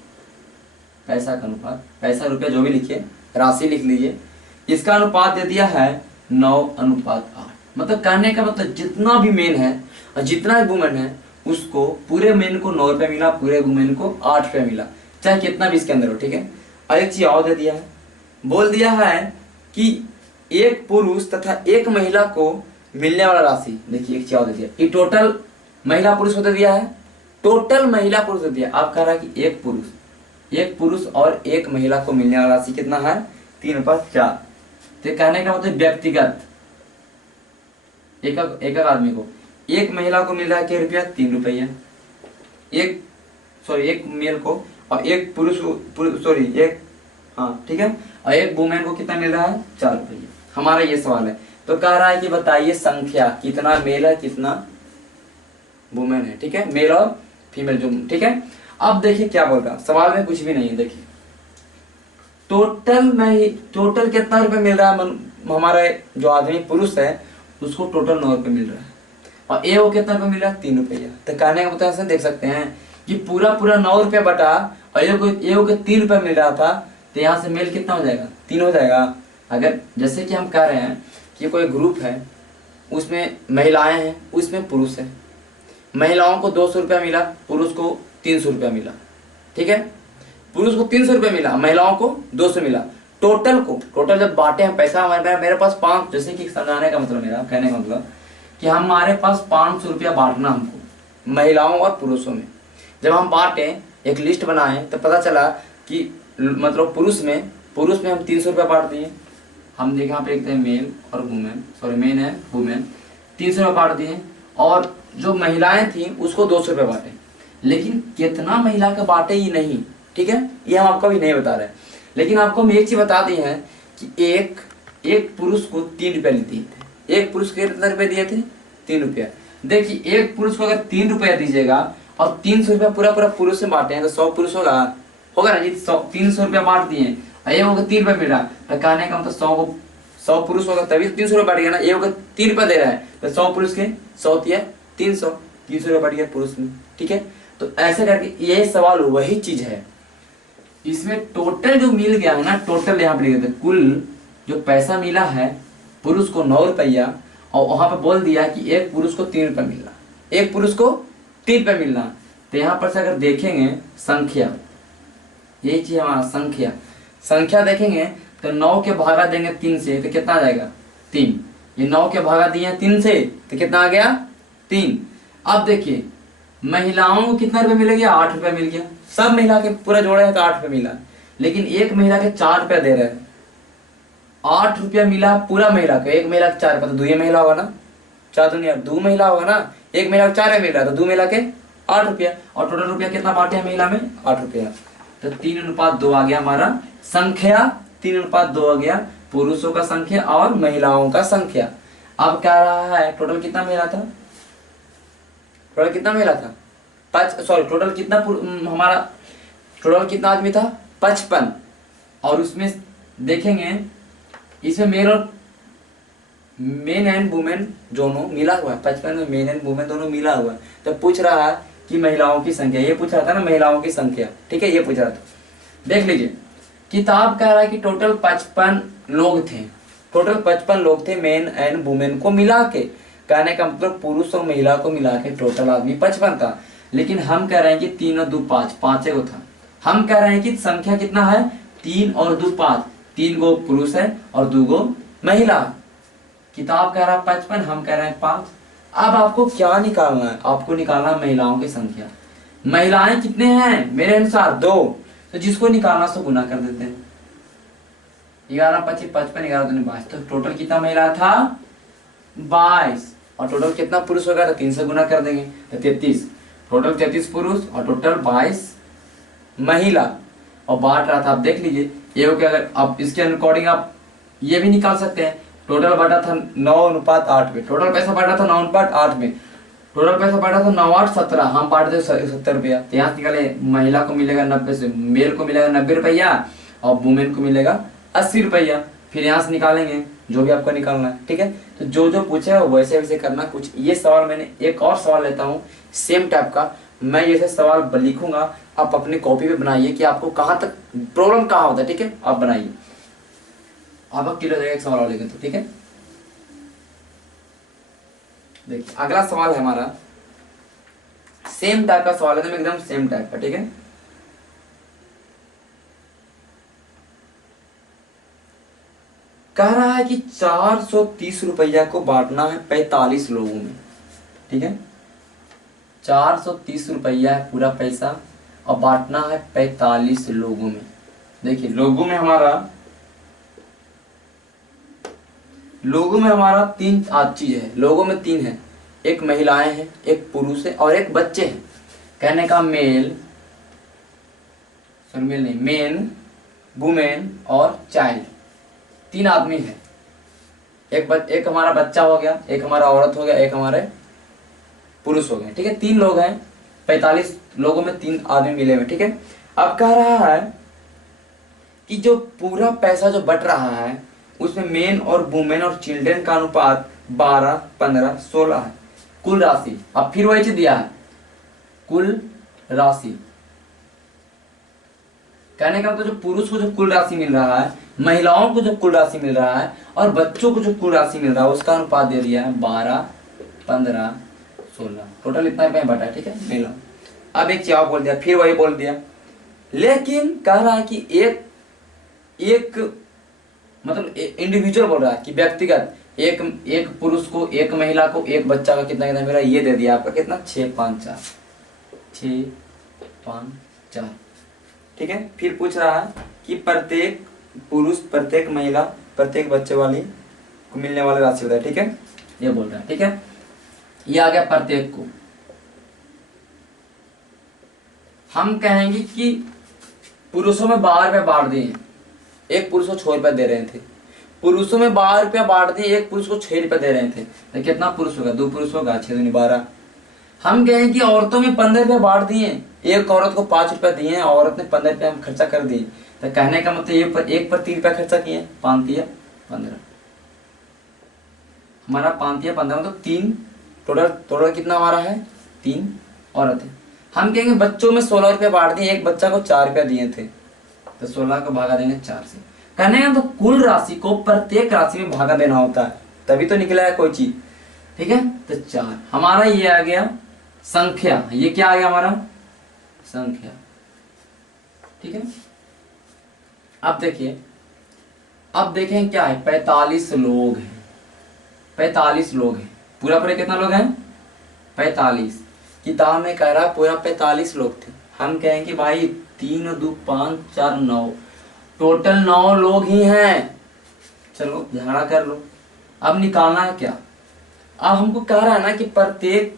पैसा का अनुपात, पैसा रुपया जो भी लिखिए, राशि लिख लीजिए। इसका अनुपात दे दिया है 9:8। मतलब कहने का मतलब जितना भी मेन है और जितना भी वुमेन है उसको, पूरे मेन को 9 रुपये मिला, पूरे वुमेन को 8 रुपये मिला, चाहे कितना भी इसके अंदर हो, ठीक है। और एक चीज और दे दिया है, बोल दिया है कि एक पुरुष तथा एक महिला को मिलने वाला राशि, देखिए एक चीज और दे दिया, ये टोटल महिला पुरुष को दे दिया है, टोटल महिला पुरुष दे दिया। आप कह रहा है कि एक पुरुष और एक महिला को मिलने वाला राशि कितना है, 3:4। तो कहने का मतलब व्यक्तिगत एक आदमी को, एक महिला को मिल रहा है क्या रुपया, 3 रुपया, एक मेल को, और एक ठीक है, और एक वुमेन को कितना मिल रहा है, 4 रुपया। हमारा ये सवाल है, तो कह रहा है कि बताइए संख्या कितना मेल है कितना वुमेन है, ठीक है, मेल और फीमेल जो, ठीक है। अब देखिए क्या बोल रहा है, सवाल में कुछ भी नहीं है, देखिए टोटल कितना रुपए मिल रहा है, हमारा जो आदमी पुरुष है उसको टोटल 9 रुपये मिल रहा है, और ए को कितना रुपये मिल रहा है, 3 रुपया। तो कहने का मतलब ऐसे देख सकते हैं कि पूरा 9 रुपया बटा, और ए को 3 रुपया मिल रहा था, तो यहाँ से मेल कितना हो जाएगा, 3 हो जाएगा। अगर जैसे कि हम कह रहे हैं कि कोई ग्रुप है, उसमें महिलाएं हैं, उसमें पुरुष है, महिलाओं को 200 रुपया मिला, पुरुष को 300 रुपया मिला, ठीक है, पुरुष को 300 रुपया मिला, महिलाओं को 200 मिला। टोटल जब बांटे हैं पैसा, मेरे पास 5, जैसे कि समझाने का मतलब, मेरा कहने का मतलब कि हमारे पास 500 रुपया बांटना हमको महिलाओं और पुरुषों में। जब हम बांटे, एक लिस्ट बनाए, तो पता चला कि मतलब पुरुष में हम 300 रुपया बांट दिए। हम देखें यहाँ पे लिखते हैं मेल और वुमेन, मेन है वुमेन, 300 रुपया बांट दिए, और जो महिलाएं थी उसको 200 रुपये बांटे। लेकिन कितना महिला का बांटे ये नहीं, ठीक है, ये हम आपको भी नहीं बता रहे, लेकिन आपको हम एक चीज बता दी है कि एक पुरुष को 3 रुपया दिए थे। एक पुरुष को कितने रुपए दिए थे, 3 रुपया। देखिए एक पुरुष को अगर 3 रुपया दीजिएगा और 300 रुपया पूरा पुरुष से बांटे हैं, तो 100 पुरुष होगा ना जी, 300 रुपया बांट दिए, ये होगा 3 रुपया मिल रहा है, तो कहने का मतलब 100 पुरुष होगा तभी 300 रुपया बांट गया ना, ये होगा 3 रुपया दे रहा है, तो 100 पुरुष के 100 दिया 300 रुपया बांट गया पुरुष में, ठीक है। तो ऐसे करके ये सवाल वही चीज है, इसमें टोटल जो मिल गया है ना, टोटल यहाँ पे लिख देते, कुल जो पैसा मिला है पुरुष को 9 रुपया, और वहां पे बोल दिया कि एक पुरुष को 3 रुपया मिलना, एक पुरुष को 3 रुपया मिलना। तो यहाँ पर से अगर देखेंगे संख्या, यही चीज हमारा संख्या देखेंगे तो 9 के भागा देंगे 3 से, तो कितना आ जाएगा, 3। ये 9 के भागा दिए 3 से, तो कितना आ गया, 3। अब देखिए महिलाओं को कितना रुपया मिल गया, 8 रुपया मिल गया, सब महिला के पूरा जोड़े हैं तो 8 रुपया मिला, लेकिन एक महिला के 4 रुपया दे रहे हैं, 8 रुपया मिला पूरा महिला को, एक महिला के 4 रुपया, तो 2 महिला होगा ना, 4 दुनिया 2 महिला होगा ना, एक महिला को 4 रुपया मिल रहा है, तो 2 महिला के 8 रुपया, और टोटल रुपया कितना बांटे हैं महिला में, 8 रुपया। तो 3:2 आ गया हमारा संख्या, 3:2 आ गया पुरुषों का संख्या और महिलाओं का संख्या। अब क्या रहा है, टोटल कितना महिला था, टोटल कितना हमारा टोटल कितना आदमी था, 55, और उसमें देखेंगे इसमें मेन एंड वुमेन दोनों मिला हुआ है, 55 में मेन एंड वुमेन दोनों मिला हुआ है। तो पूछ रहा है कि महिलाओं की संख्या, ये पूछ रहा था ना महिलाओं की संख्या, ठीक है, ये पूछ रहा था। देख लीजिए किताब कह रहा है कि टोटल 55 लोग थे, टोटल 55 लोग थे मेन एंड वुमेन को मिला के, कहने का मतलब पुरुष और महिला को मिला के टोटल आदमी 55 था। लेकिन हम कह रहे हैं कि 3 और 2 5, 5 को था। हम कह रहे हैं कि संख्या कितना है, 3 और 2 5, 3 गो पुरुष है और 2 गो महिला। किताब कह रहा है 55, हम कह रहे हैं 5। अब आपको क्या निकालना है, आपको निकालना है महिलाओं की संख्या। महिलाएं कितने हैं मेरे अनुसार 2, तो जिसको निकालना उसको गुना कर देते हैं, 11 25 55 11 दूनी 22, तो टोटल कितना महिला था 22, और टोटल कितना पुरुष होगा, तो 3 से गुना कर देंगे तो 33, टोटल 33 पुरुष और टोटल 22 महिला। और बांट रहा था, आप देख लीजिए ये हो गया। अगर आप इसके अकॉर्डिंग आप ये भी निकाल सकते हैं, टोटल बांटा था 9:8 में, टोटल पैसा बांटा था 9:8 में, टोटल पैसा बांटा था 9 8 17, हम बांट दे 70 रुपया। तो यहाँ निकाले महिला को मिलेगा 90 से, मेल को मिलेगा 90 रुपया और वुमेन को मिलेगा 80 रुपया। फिर यहाँ से निकालेंगे जो भी आपको निकालना है, ठीक है। तो जो जो पूछे वो वैसे वैसे करना। कुछ ये सवाल मैंने एक और सवाल लेता हूँ सेम टाइप का, मैं जैसे सवाल लिखूंगा, आप अपनी कॉपी पे बनाइए कि आपको कहाँ तक प्रॉब्लम कहाँ होता है, ठीक है। आप बनाइए, आपका क्लियर हो जाएगा एक सवाल और लेंगे तो, ठीक है। देखिए अगला सवाल है हमारा, सेम टाइप का सवाल है, एकदम सेम टाइप का, ठीक है। कह रहा है कि 430 रुपया को बांटना है 45 लोगों में, ठीक है। 430 रुपया है पूरा पैसा और बांटना है 45 लोगों में। देखिए लोगों में हमारा तीन चीज है, लोगों में तीन है, एक महिलाएं हैं, एक पुरुष है और एक बच्चे हैं। कहने का मेल नहीं, मेन, वुमेन और चाइल्ड, तीन आदमी है। एक हमारा बच्चा हो गया, एक हमारा औरत हो गया, एक हमारे पुरुष हो गए, ठीक है। तीन लोग हैं, 45 लोगों में तीन आदमी मिले हुए, ठीक है। अब कह रहा है कि जो पूरा पैसा जो बट रहा है उसमें मेन और वुमेन और चिल्ड्रन का अनुपात 12, 15, 16 है। कुल राशि, अब फिर वही चीज दिया है, कुल राशि। कहने का तो जो पुरुष को जो कुल राशि मिल रहा है, महिलाओं को जो कुल राशि मिल रहा है और बच्चों को जो कुल राशि मिल रहा है उसका अनुपात दे दिया है 12, 15, 16, टोटल इतना रुपया बटा है, ठीक है। मिला। अब एक चीज बोल दिया, फिर वही बोल दिया, लेकिन कह रहा है कि एक मतलब इंडिविजुअल बोल रहा है कि व्यक्तिगत, एक पुरुष को, एक महिला को, एक बच्चा का कितना कितना मिला, ये दे दिया आपका कितना 6, 5, 4, 6, 5, 4, ठीक है। फिर पूछ रहा है कि प्रत्येक पुरुष, प्रत्येक महिला, प्रत्येक बच्चे वाली को मिलने वाली राशि बताए, ठीक है। ये बोल रहा है, ठीक है। ये आ गया प्रत्येक को। हम कहेंगे कि पुरुषों में 12 रुपया बांट दिए, एक पुरुष को 6 रुपया दे रहे थे। पुरुषों में 12 रुपया बांट दिए, एक पुरुष को 6 रुपया दे रहे थे, तो कितना पुरुष होगा, 2 पुरुष होगा, 6 दूनी 12। हम कहें कि औरतों में 15 रुपया बांट दिए, एक औरत को 5 रुपया दिए, औरत ने 15 रुपया खर्चा कर दिए, तो कहने का मतलब एक पर 3 रुपया खर्चा किए, 5 या 15, हमारा 5 या 15 मतलब 3, टोटल कितना हमारा है, 3 औरत है। हम कहेंगे बच्चों में 16 रुपया बांट दिए, एक बच्चा को 4 रुपया दिए थे, तो 16 को भागा देंगे 4 से। कहने का तो कुल राशि को प्रत्येक राशि में भागा देना होता है, तभी तो निकला है कोई चीज, ठीक है। तो 4 हमारा ये आ गया संख्या, ये क्या आ गया हमारा संख्या, ठीक है। अब देखिए, अब देखें क्या है, 45 लोग हैं, 45 लोग हैं, पूरा पूरे कितना लोग हैं 45। किताब में कह रहा पूरा 45 लोग थे। हम कहेंगे भाई 3, 2, 5, 4, 9, टोटल 9 लोग ही हैं। चलो झगड़ा कर लो, अब निकालना है क्या। अब हमको कह रहा है ना कि प्रत्येक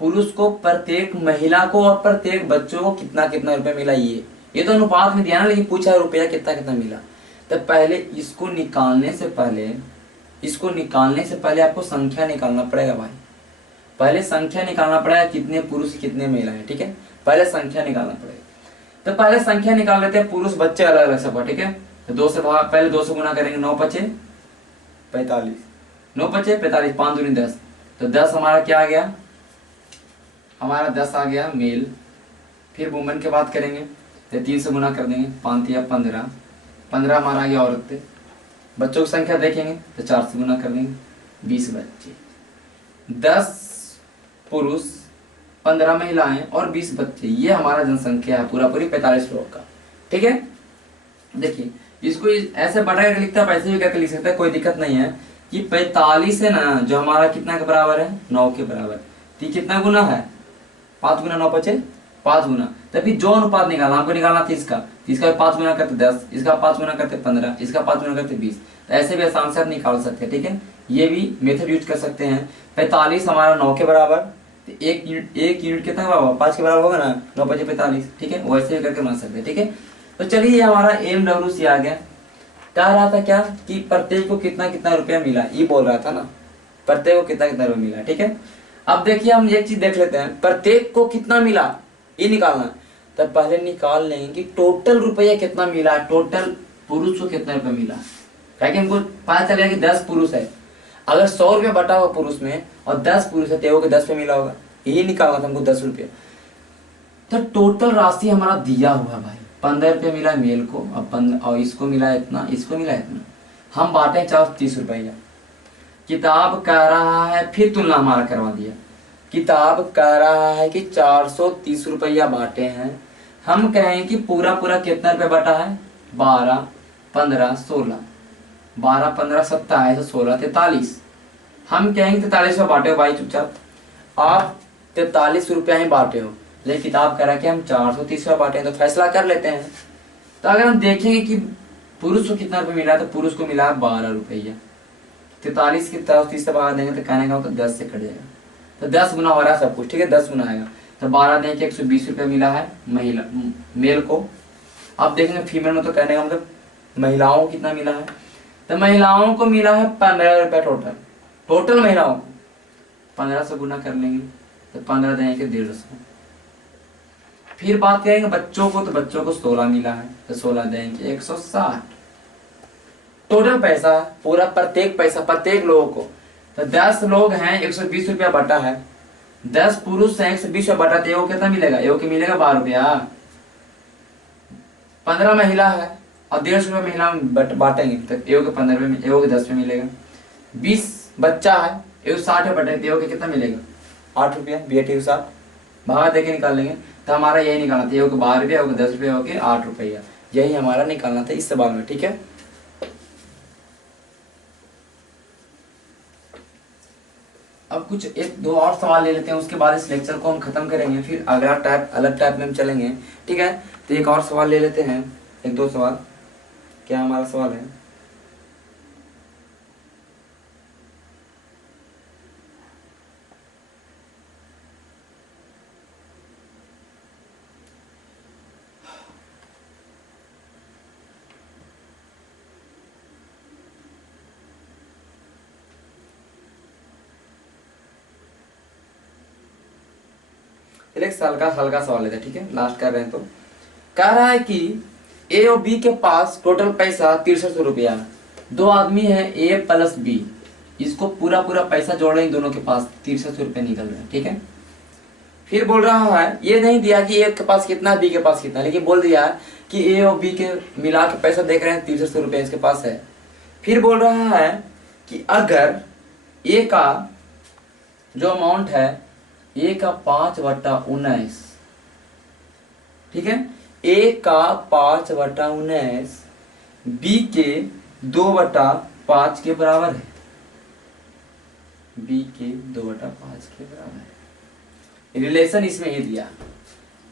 पुरुष को, प्रत्येक महिला को और प्रत्येक बच्चों को कितना कितना रुपया मिला, ये तो अनुपात में दिया ना, लेकिन पूछा है रुपया कितना कितना मिला। तो पहले इसको निकालने से पहले आपको संख्या निकालना पड़ेगा भाई, पहले संख्या निकालना पड़ेगा, कितने पुरुष कितने महिला है, ठीक है। पहले संख्या निकालना पड़ेगा, तो पहले संख्या निकाल लेते हैं, पुरुष बच्चे अलग अलग सब, ठीक है। तो 2 से पहले 2 से गुना करेंगे, 9 पचे 45, 9 पचे 45, 5 दूनी 10, तो 10 हमारा क्या आ गया, हमारा 10 आ गया मेल। फिर वुमेन की बात करेंगे तो 3 से गुना कर देंगे, 5 या 15, 15 हमारा आ गया औरत पे। बच्चों की संख्या देखेंगे तो 4 से गुना कर देंगे, 20 बच्चे, 10 पुरुष, 15 महिलाएं और 20 बच्चे, ये हमारा जनसंख्या है पूरा पूरी 45 लोग का, ठीक है। देखिए इसको ऐसे बढ़ा कर लिखता है, पैसे भी करके लिख सकता है, कोई दिक्कत नहीं है। कि 45 है ना, जो हमारा कितना के बराबर है, 9 के बराबर, तो कितना गुना है, 5 गुना 9 पचे 5 गुना। तभी जो अनुपात निकालना, हमको निकालना था इसका 5 गुना करते 10, इसका 5 गुना करते 15, इसका 5 गुना करते 20, तो ऐसे भी आसान से आप निकाल सकते हैं, ठीक है। ये भी मेथड यूज कर सकते हैं। 45 हमारा 9 के बराबर, तो एक यूनिट कितना बराबर, 5 के बराबर होगा ना, 9 पचे 45, ठीक है, वैसे भी करके बना सकते हैं, ठीक है। तो चलिए ये हमारा MWC आ गया। कह रहा था क्या कि प्रत्येक को कितना कितना रुपया मिला, ये बोल रहा था ना, प्रत्येक को कितना कितना रुपया मिला, ठीक है। अब देखिए हम एक चीज देख लेते हैं, प्रत्येक को कितना मिला ये निकालना। तब पहले निकाल लेंगे कि टोटल रुपया कितना मिला, टोटल पुरुष को कितना रुपया मिला, क्या कि हमको पता चलेगा कि 10 पुरुष है। अगर 100 रुपया बटा हुआ पुरुष में और 10 पुरुष है तो के 10 पे मिला होगा, यही निकालना था हमको 10 रुपया। तो टोटल राशि हमारा दिया हुआ भाई 15 रुपये मिला मेल को, और इसको मिला इतना, इसको मिला इतना। हम बांटे 430 रुपया। किताब कह रहा है, फिर तुलना हमारा करवा दिया, किताब कह रहा है कि 430 रुपया बांटे हैं। हम कहें कि पूरा पूरा कितना रुपया बटा है, 12, 15, 16, 12, 15, 27, 16, 43। हम कहेंगे 43 में बांटे हो भाई चुपचाप, आप 43 रुपया ही बांटे हो, लेकिन किताब कह रहा है कि हम 430 रुपया बांटे हैं, तो फैसला कर लेते हैं। तो अगर हम देखेंगे कि पुरुष को कितना रुपया मिला है, तो पुरुष को मिला है 12 रुपया। 43 की 30 से भाग देंगे तो कहने का तो 10 से कट जाएगा, तो 10 गुना हो रहा है सब कुछ, ठीक है, 10 गुना आएगा। तो 12 देंगे 120 रुपया मिला है महिला मेल को। अब देखेंगे फीमेल में, तो कहने का मतलब महिलाओं को कितना मिला है, तो महिलाओं को मिला है 15 रुपया टोटल। टोटल महिलाओं को 15 से गुना कर लेंगे तो 15 देंगे 150। फिर बात करेंगे बच्चों को, तो बच्चों को 16 मिला है, तो 16 देंगे 160। टोटल पैसा पूरा, प्रत्येक पैसा प्रत्येक लोगों को, तो 10 लोग हैं 120 रुपया बटा है, 10 पुरुष हैं 120 रुपया बटा, तो एगो कितना मिलेगा, एगो के मिलेगा 12 रुपया। 15 महिला है और 150 रुपया महिला बांटेंगे, तो एगो के 15 रुपये, एगो के 10 रुपये मिलेगा। 20 बच्चा है, एगो 60 रुपये बटे, एगो के कितना मिलेगा, 8 रुपया। BAT 60 भागा देके निकाल लेंगे, तो हमारा यही निकालना था, एगो के 12 रुपया, एगो के 10 रुपया, एगो के 8 रुपया। यही हमारा निकालना था इस सवाल में, ठीक है। अब कुछ 1-2 और सवाल ले लेते हैं, उसके बाद इस लेक्चर को हम खत्म करेंगे, फिर अगला टाइप अलग टाइप में हम चलेंगे, ठीक है। तो एक और सवाल ले लेते हैं, 1-2 सवाल। क्या हमारा सवाल है, एक साल का हल्का सवाल लेते हैं, ठीक है, लास्ट कर रहे हैं। तो कह रहा है कि ए और बी के पास टोटल पैसा 63 रुपया, 2 आदमी है ए प्लस बी, इसको पूरा पूरा पैसा जोड़ रहे हैं, दोनों के पास 63 रुपये निकल रहे हैं, ठीक है। फिर बोल रहा है, ये नहीं दिया कि ए के पास कितना बी के पास कितना, लेकिन बोल दिया कि ए और बी के मिला के पैसा देख रहे हैं 63 रुपये इसके पास है। फिर बोल रहा है कि अगर ए का जो अमाउंट है, ए का 5/19, ठीक है, ए का 5/19 बी के 2/5 के बराबर है, बी के 2/5 के बराबर है। रिलेशन इसमें ही दिया,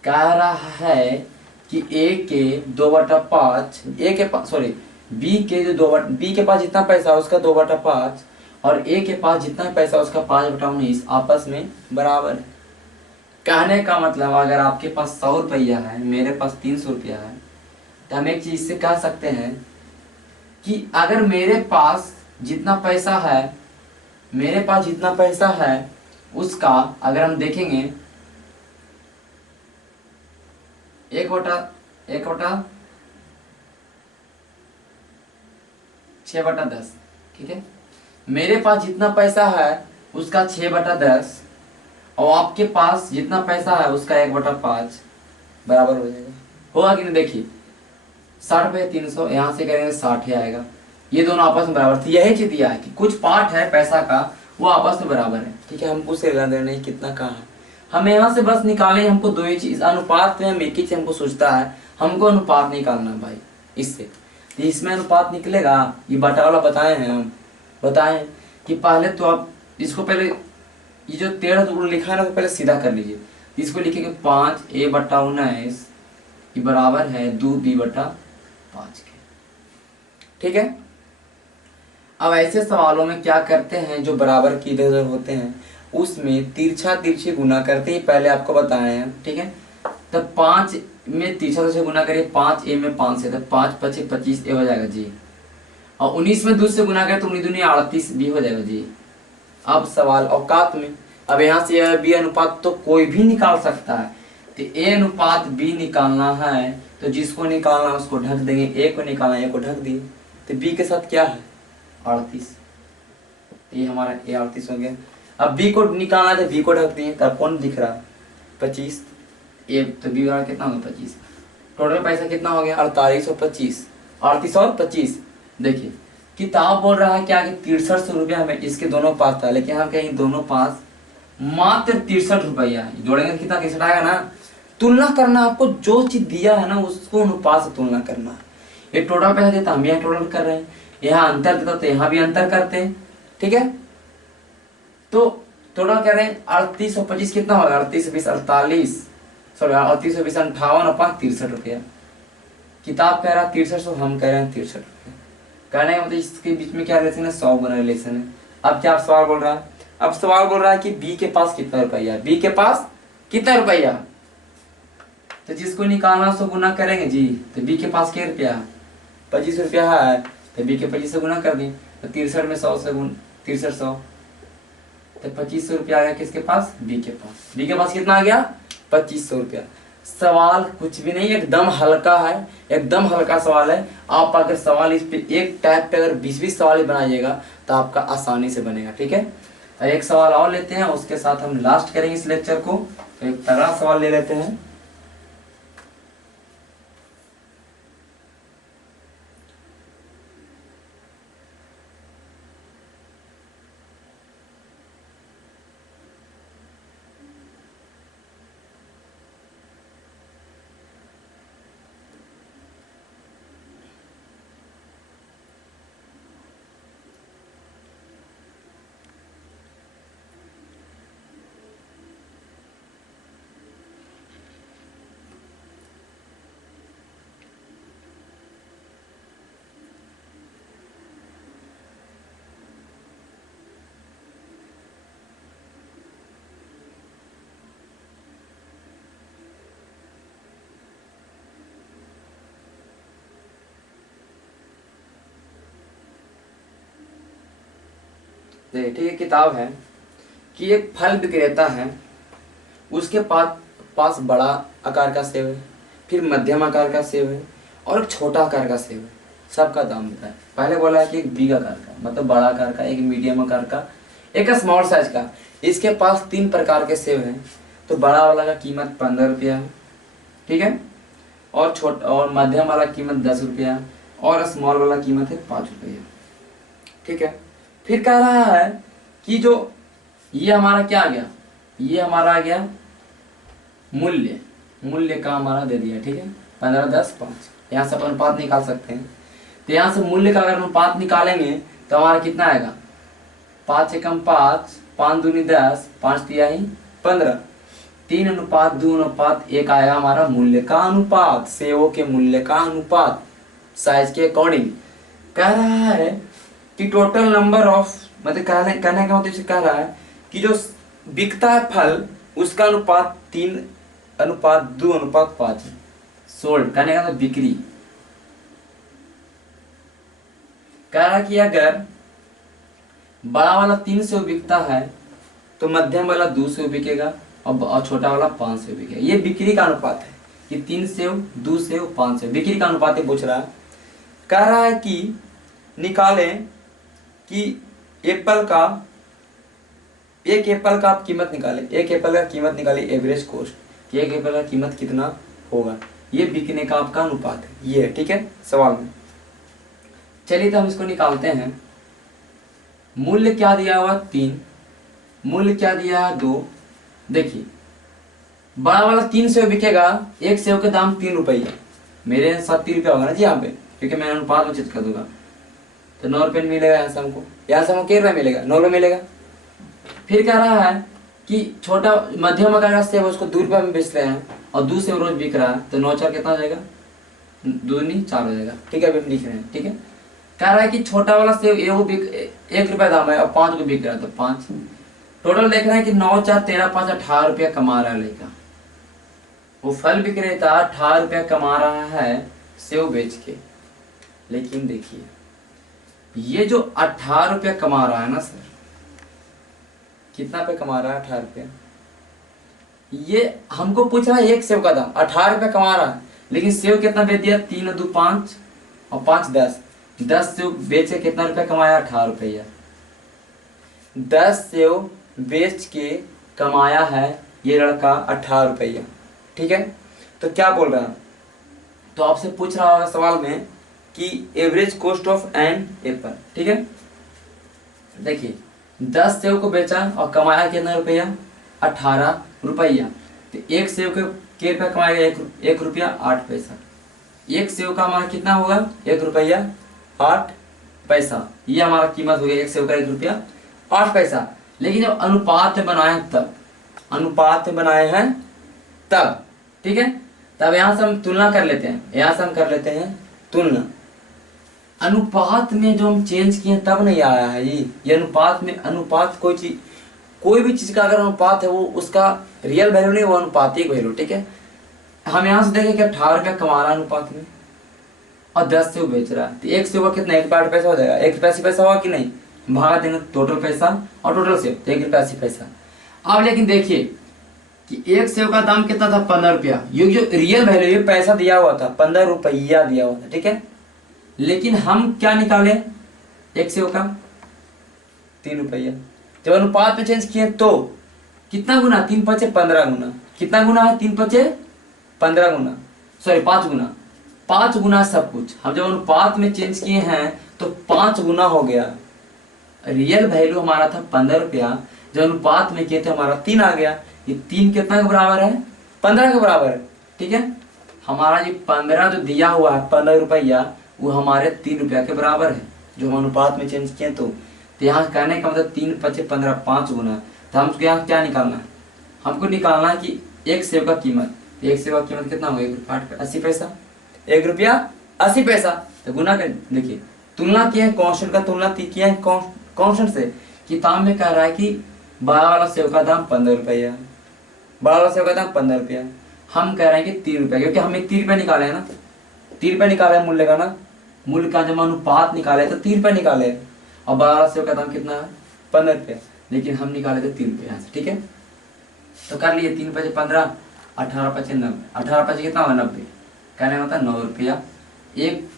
कह रहा है कि ए के 2/5, ए के पास सॉरी बी के जो बी के पास जितना पैसा है उसका 2/5 और ए के पास जितना पैसा उसका 5/19 आपस में बराबर है। कहने का मतलब अगर आपके पास 100 रुपया है, मेरे पास 300 रुपया है, तो हम एक चीज से कह सकते हैं कि अगर मेरे पास जितना पैसा है, मेरे पास जितना पैसा है उसका अगर हम देखेंगे 1/6/10, ठीक है, मेरे पास जितना पैसा है उसका 6/10 और आपके पास जितना पैसा है उसका 1/5 बराबर हो जाएगा, होगा कि नहीं। देखिए 60 पे 300, यहाँ से करेंगे 60 ही आएगा, ये दोनों आपस में बराबर थे। यही चीज दिया है कि कुछ पार्ट है पैसा का वो आपस में बराबर है, ठीक है, हमको उससे लेना देना नहीं कितना कहाँ है, हम यहाँ से बस निकालें, हमको 2 ही चीज अनुपात में, हम एक ही चीज हमको सोचता है, हमको अनुपात निकालना भाई इससे। तो इसमें अनुपात निकलेगा, ये बटा वाला बताए हैं हम, बताएं कि पहले तो आप इसको पहले ये जो 13 लिखा है ना, तो पहले सीधा कर लीजिए, इसको लिखेंगे 5a/19 ये बराबर है 2b/5 के, ठीक है। अब ऐसे सवालों में क्या करते हैं, जो बराबर की इधर उधर होते हैं उसमें तिरछा तिरछी गुना करते ही पहले आपको बताए हैं, ठीक है। तो 5 में तिरछा से गुना करिए, 5a में 5 से, तो 5×5 = 25 ए हो जाएगा जी, और 19 में 2 से गुना करें तो 19×2 = 38 बी हो जाएगा जी। अब सवाल औकात में, अब यहाँ से बी अनुपात तो कोई भी निकाल सकता है, तो ए अनुपात बी निकालना है तो जिसको निकालना है उसको ढक देंगे, ए को निकालना है ए को ढक दिए, तो बी के साथ क्या है 38, ये हमारा ए 38 हो गया। अब बी को निकालना है तो बी को ढक दिए, तब कौन दिख रहा 25, ए तो बी वाला कितना होगा 25। टोटल पैसा कितना हो गया 48 और 25, 38 और 25। देखिए किताब बोल रहा है क्या कि 6300 रुपया में इसके दोनों पास था, लेकिन हम कहेंगे दोनों पास मात्र 63 रुपया, जोड़ेंगे कितना 63 आएगा ना। तुलना करना, आपको जो चीज दिया है ना उसको अनुपात से तुलना करना है। ये टोटल पैसा देता हम यहाँ टोटल कर रहे हैं, यहाँ अंतर देता तो यहाँ भी अंतर करते हैं, ठीक है। तो टोटल कह रहे हैं 38 और 25 कितना होगा 38 20 48, सॉरी 38 20 58 और 5 63 रुपया। किताब कह रहा है 6300, हम कह रहे हैं 63 रुपया। कहने का मतलब इसके बीच में क्या रिलेशन है 100 गुना रिलेशन है। अब क्या सवाल बोल रहा है, अब सवाल बोल रहा है कि बी के पास कितना रुपया, बी के पास कितना रुपया, तो जिसको निकालना उसको गुना करेंगे जी। तो बी के पास क्या रुपया 25 रुपया है, तो बी के 25 से गुना कर दी, तो 63 में 100 से गुण 6300, तो 2500 रुपया आ गया किसके पास बी के पास। बी के पास कितना आ गया 2500 रुपया। सवाल कुछ भी नहीं, एकदम हल्का है, एकदम हल्का सवाल है। आप अगर सवाल इस पे एक टाइप पे अगर 20-20 सवाल ही बनाइएगा तो आपका आसानी से बनेगा, ठीक है। तो एक सवाल और लेते हैं, उसके साथ हम लास्ट करेंगे इस लेक्चर को। तो एक तगड़ा सवाल ले लेते हैं। ठीक है, किताब है कि एक फल विक्रेता है, उसके पास बड़ा आकार का सेब है, फिर मध्यम आकार का सेब है और एक छोटा आकार का सेब है। सबका दाम बताए। पहले बोला है कि एक बिग आकार का मतलब बड़ा आकार का, एक मीडियम आकार का, एक स्मॉल साइज का। इसके पास 3 प्रकार के सेब हैं। तो बड़ा वाला का कीमत 15 रुपया है, ठीक है, और छोटा और मध्यम वाला कीमत 10 रुपया और स्मॉल वाला कीमत है 5 रुपया, ठीक है। फिर कह रहा है कि जो ये हमारा क्या आ गया, ये हमारा आ गया मूल्य, मूल्य का हमारा दे दिया, ठीक है 15 10 5। यहाँ से अपन अनुपात निकाल सकते हैं। तो यहाँ से मूल्य का अगर अनुपात निकालेंगे तो हमारा कितना आएगा 5 एकम 5, 5 दूनी 10, 5 तिहाई 15, 3:2:1 आएगा हमारा मूल्य का अनुपात, सेवों के मूल्य का अनुपात साइज के अकॉर्डिंग। कह रहा है कि टोटल नंबर ऑफ, मतलब कहने का मतलब कह रहा है कि जो बिकता है फल उसका अनुपात 3:2:5 है। सोल्ड कहने का मतलब बिक्री। कह रहा है कि अगर बड़ा वाला 300 बिकता है तो मध्यम वाला 200 बिकेगा और छोटा वाला 500 बिकेगा। ये बिक्री का अनुपात है कि 300 200 500 बिक्री का अनुपात है पूछ रहा है। कह रहा है कि निकालें कि एप्पल का, एक एप्पल का आप कीमत निकालें, एक एप्पल का कीमत निकालें एवरेज कॉस्ट, कि एक एप्पल का कीमत कितना होगा। ये बिकने का आपका अनुपात है, ये है, ठीक है सवाल में। चलिए तो हम इसको निकालते हैं। मूल्य क्या दिया हुआ 3, मूल्य क्या दिया है 2। देखिए बड़ा वाला 300 बिकेगा, एक सेव का दाम 3 रुपये, मेरे साथ 3 रुपया होगा ना जी यहाँ पे, क्योंकि मैं अनुपात उचित कर दूंगा। तो 9 रुपये मिलेगा यहाँ से हमको, यहाँ से हमको कितना मिलेगा 9 रुपये मिलेगा। फिर कह रहा है कि छोटा मध्यम आकार का सेब उसको 2 रुपये में बेच रहे हैं और 2 सेब रोज बिक रहा है, तो 9 4 कितना हो जाएगा 2 नहीं 4 हो जाएगा, ठीक है अभी हम लिख रहे हैं, ठीक है। कह रहा है कि छोटा वाला सेब 1 रुपया दाम है और 5 को बिक रहा है, तो 5 टोटल देख रहे हैं कि 9 4 13 5 18 रुपया कमा रहा है लड़का। वो फल विक्रेता 18 रुपया कमा रहा है सेब बेच के। लेकिन देखिए ये जो 18 रुपया कमा रहा है ना सर, कितना पे कमा रहा है 18 रुपया, ये हमको पूछ रहा है एक सेब का दाम 18 रुपया कमा रहा है, लेकिन सेब कितना बेच दिया 3 2 5 और 5 10, 10 सेव बेच के कितना रुपया कमाया? 18 रुपया। 10 सेव बेच के कमाया है ये लड़का 18 रुपया। ठीक है, तो क्या बोल रहा है? तो आपसे पूछ रहा होगा सवाल में कि average cost of an apple. ठीक है, देखिए 10 सेव को बेचा और कमाया कितना रुपया? 18 रुपया। तो एक सेव के रुपया कमाएगा? 1 रुपया 8 पैसा। एक सेव का हमारा कितना होगा? 1 रुपया 8 पैसा। ये हमारा कीमत हो गया एक सेव का 1 रुपया 8 पैसा। लेकिन जब अनुपात में बनाए तब, अनुपात में बनाए हैं तब, ठीक है, तब यहां से हम तुलना कर लेते हैं। यहां से हम कर लेते हैं तुलना। अनुपात में जो हम चेंज किए तब नहीं आया है ये अनुपात में। अनुपात कोई भी चीज का अगर अनुपात है वो उसका रियल वैल्यू नहीं, वो अनुपातिक वैल्यू। ठीक है, हम यहाँ से देखें कि 18 रुपया कमा रहा है अनुपात में और 10 सेव बेच रहा है, तो एक सेव का कितना? 1 रुपया 8 पैसा हो जाएगा। 1 रुपया 80 पैसा होगा कि नहीं? भागा देंगे टोटल पैसा और टोटल सेव, तो 1 रुपया 80 पैसा। अब लेकिन देखिए कि एक सेव का दाम कितना था? 15 रुपया। ये जो रियल वैल्यू, ये पैसा दिया हुआ था, 15 रुपया दिया हुआ था। ठीक है, लेकिन हम क्या निकाले? एक सेव का 3 रुपया। जब अनुपात में चेंज किए तो कितना गुना? 3 पचे 15 गुना। कितना गुना है? 3 पचे 15 गुना, सॉरी 5 गुना। 5 गुना सब कुछ। हम जब अनुपात में चेंज किए हैं तो 5 गुना हो गया। रियल वैल्यू हमारा था 15 रुपया, जब अनुपात में किए थे हमारा 3 आ गया। ये 3 कितना के बराबर है? 15 के बराबर है। ठीक है, हमारा ये 15 जो दिया हुआ है 15 रुपया, वो हमारे 3 रुपया के बराबर है जो हम अनुपात में चेंज किए। तो यहाँ कहने का मतलब 3 पचे 15, 5 गुना। तो हमको यहाँ क्या निकालना है? हमको निकालना है कि एक सेव का कीमत, एक सेव का कीमत कितना होगा? 1 रुपया 80 पैसा। 1 रुपया 80 पैसा। तो गुना कर, देखिए तुलना किया है कांस्टेंट का, तुलना किया है कांस्टेंट से। किताब में कह रहा है कि बड़ा वाला सेव का दाम 15 रुपया, बड़ा वाला सेव का दाम 15 रुपया। हम कह रहे हैं कि 3 रुपया, क्योंकि हमने 3 रुपया निकाले है ना, 3 रुपया निकाले है मूल्य का ना। मूल्य का जब अनुपात निकाले तो 3 रुपया निकाले, और बड़ा वाला सेव का दाम कितना है? 15 रुपया। लेकिन हम निकाले थे 3 रुपया यहाँ से। ठीक है, तो कर लिए 3 पचे 15, 18 पचे 90, 18 पचे कितना होगा? 90। कहने होता है 9 रुपया। एक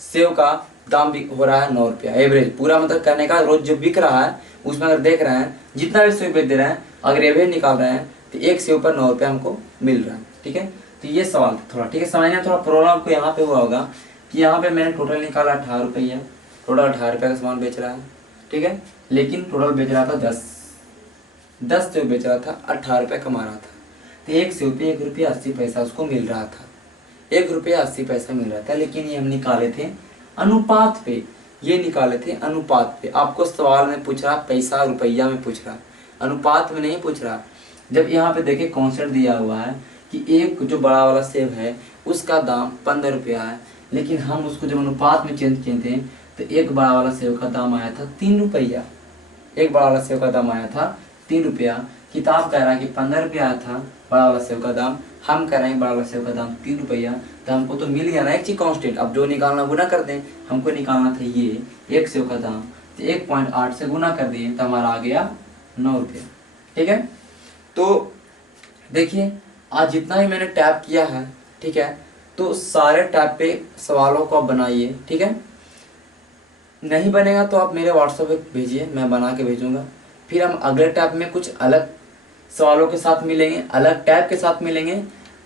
सेव का दाम भी हो रहा है 9 रुपया एवरेज। पूरा मतलब कहने का रोज जो बिक रहा है उसमें अगर देख रहे हैं जितना भी सेव बेच दे रहे हैं, अगर एवरेज निकाल रहे हैं तो एक सेव पर 9 रुपया हमको मिल रहा है। ठीक है, तो ये सवाल थोड़ा, ठीक है, समझने में थोड़ा प्रॉब्लम आपको यहाँ पे हुआ होगा कि यहाँ पे मैंने टोटल निकाला 18 रुपया, टोटल 18 रुपया का सामान बेच रहा है। ठीक है, लेकिन टोटल बेच रहा था 10 सेव बेच रहा था, 18 रुपया कमा रहा था। तो एक सेव पे 1 रुपया 80 पैसा उसको मिल रहा था, 1 रुपया 80 पैसा मिल रहा था। लेकिन ये हम निकाले थे अनुपात पे, ये निकाले थे अनुपात पे। आपको सवाल में पूछ रहा पैसा रुपया में पूछ रहा, अनुपात में नहीं पूछ रहा। जब यहाँ पे देखिए कांस्टेंट दिया हुआ है कि एक जो बड़ा वाला सेव है उसका दाम 15 रुपया है, लेकिन हम उसको जब अनुपात में चेंज किए थे तो एक बड़ा वाला सेव का दाम आया था 3 रुपया। एक बड़ा वाला सेव का दाम आया था 3 रुपया। किताब कह रहा है कि 15 रुपया आया था बड़ा वाला सेव का दाम, हम कह रहे हैं बड़ा वाला सेव का दाम 3 रुपया। तो हमको तो मिल गया ना एक चीज कांस्टेंट। अब जो निकालना गुना कर दें, हमको निकालना था ये एक सेव का दाम, तो 1.8 से गुना कर दिए तो हमारा आ गया 9 रुपया। ठीक है, तो देखिए आज जितना भी मैंने टैप किया है, ठीक है, तो सारे टैप पे सवालों को आप बनाइए। ठीक है, नहीं बनेगा तो आप मेरे व्हाट्सएप पे भेजिए, मैं बना के भेजूंगा। फिर हम अगले टैप में कुछ अलग सवालों के साथ मिलेंगे, अलग टैप के साथ मिलेंगे,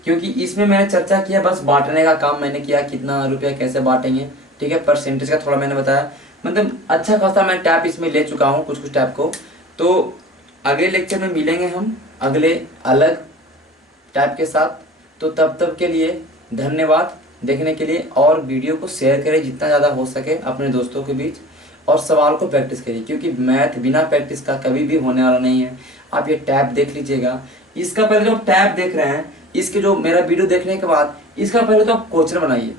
क्योंकि इसमें मैंने चर्चा किया बस बांटने का काम मैंने किया, कितना रुपया कैसे बांटेंगे। ठीक है, परसेंटेज का थोड़ा मैंने बताया, मतलब अच्छा खासा मैं टैप इसमें ले चुका हूँ कुछ टैप को। तो अगले लेक्चर में मिलेंगे हम अगले अलग टैप के साथ। तो तब तक के लिए धन्यवाद देखने के लिए, और वीडियो को शेयर करें जितना ज़्यादा हो सके अपने दोस्तों के बीच, और सवाल को प्रैक्टिस करिए, क्योंकि मैथ बिना प्रैक्टिस का कभी भी होने वाला नहीं है। आप ये टैप देख लीजिएगा, इसका पहले जो टैप देख रहे हैं, इसके जो मेरा वीडियो देखने के बाद इसका पहले तो आप क्वेश्चन बनाइए।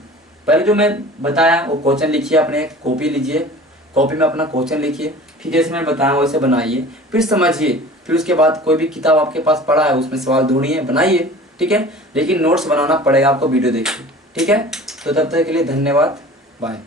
पहले जो मैं बताया वो क्वेश्चन लिखिए, अपने कॉपी लीजिए, कॉपी में अपना क्वेश्चन लिखिए, फिर जैसे मैंने बताया वैसे बनाइए, फिर समझिए, फिर उसके बाद कोई भी किताब आपके पास पड़ा है उसमें सवाल ढूंढिए, बनाइए। ठीक है, लेकिन नोट्स बनाना पड़ेगा आपको वीडियो देखिए। ठीक है, तो तब तक के लिए धन्यवाद, बाय।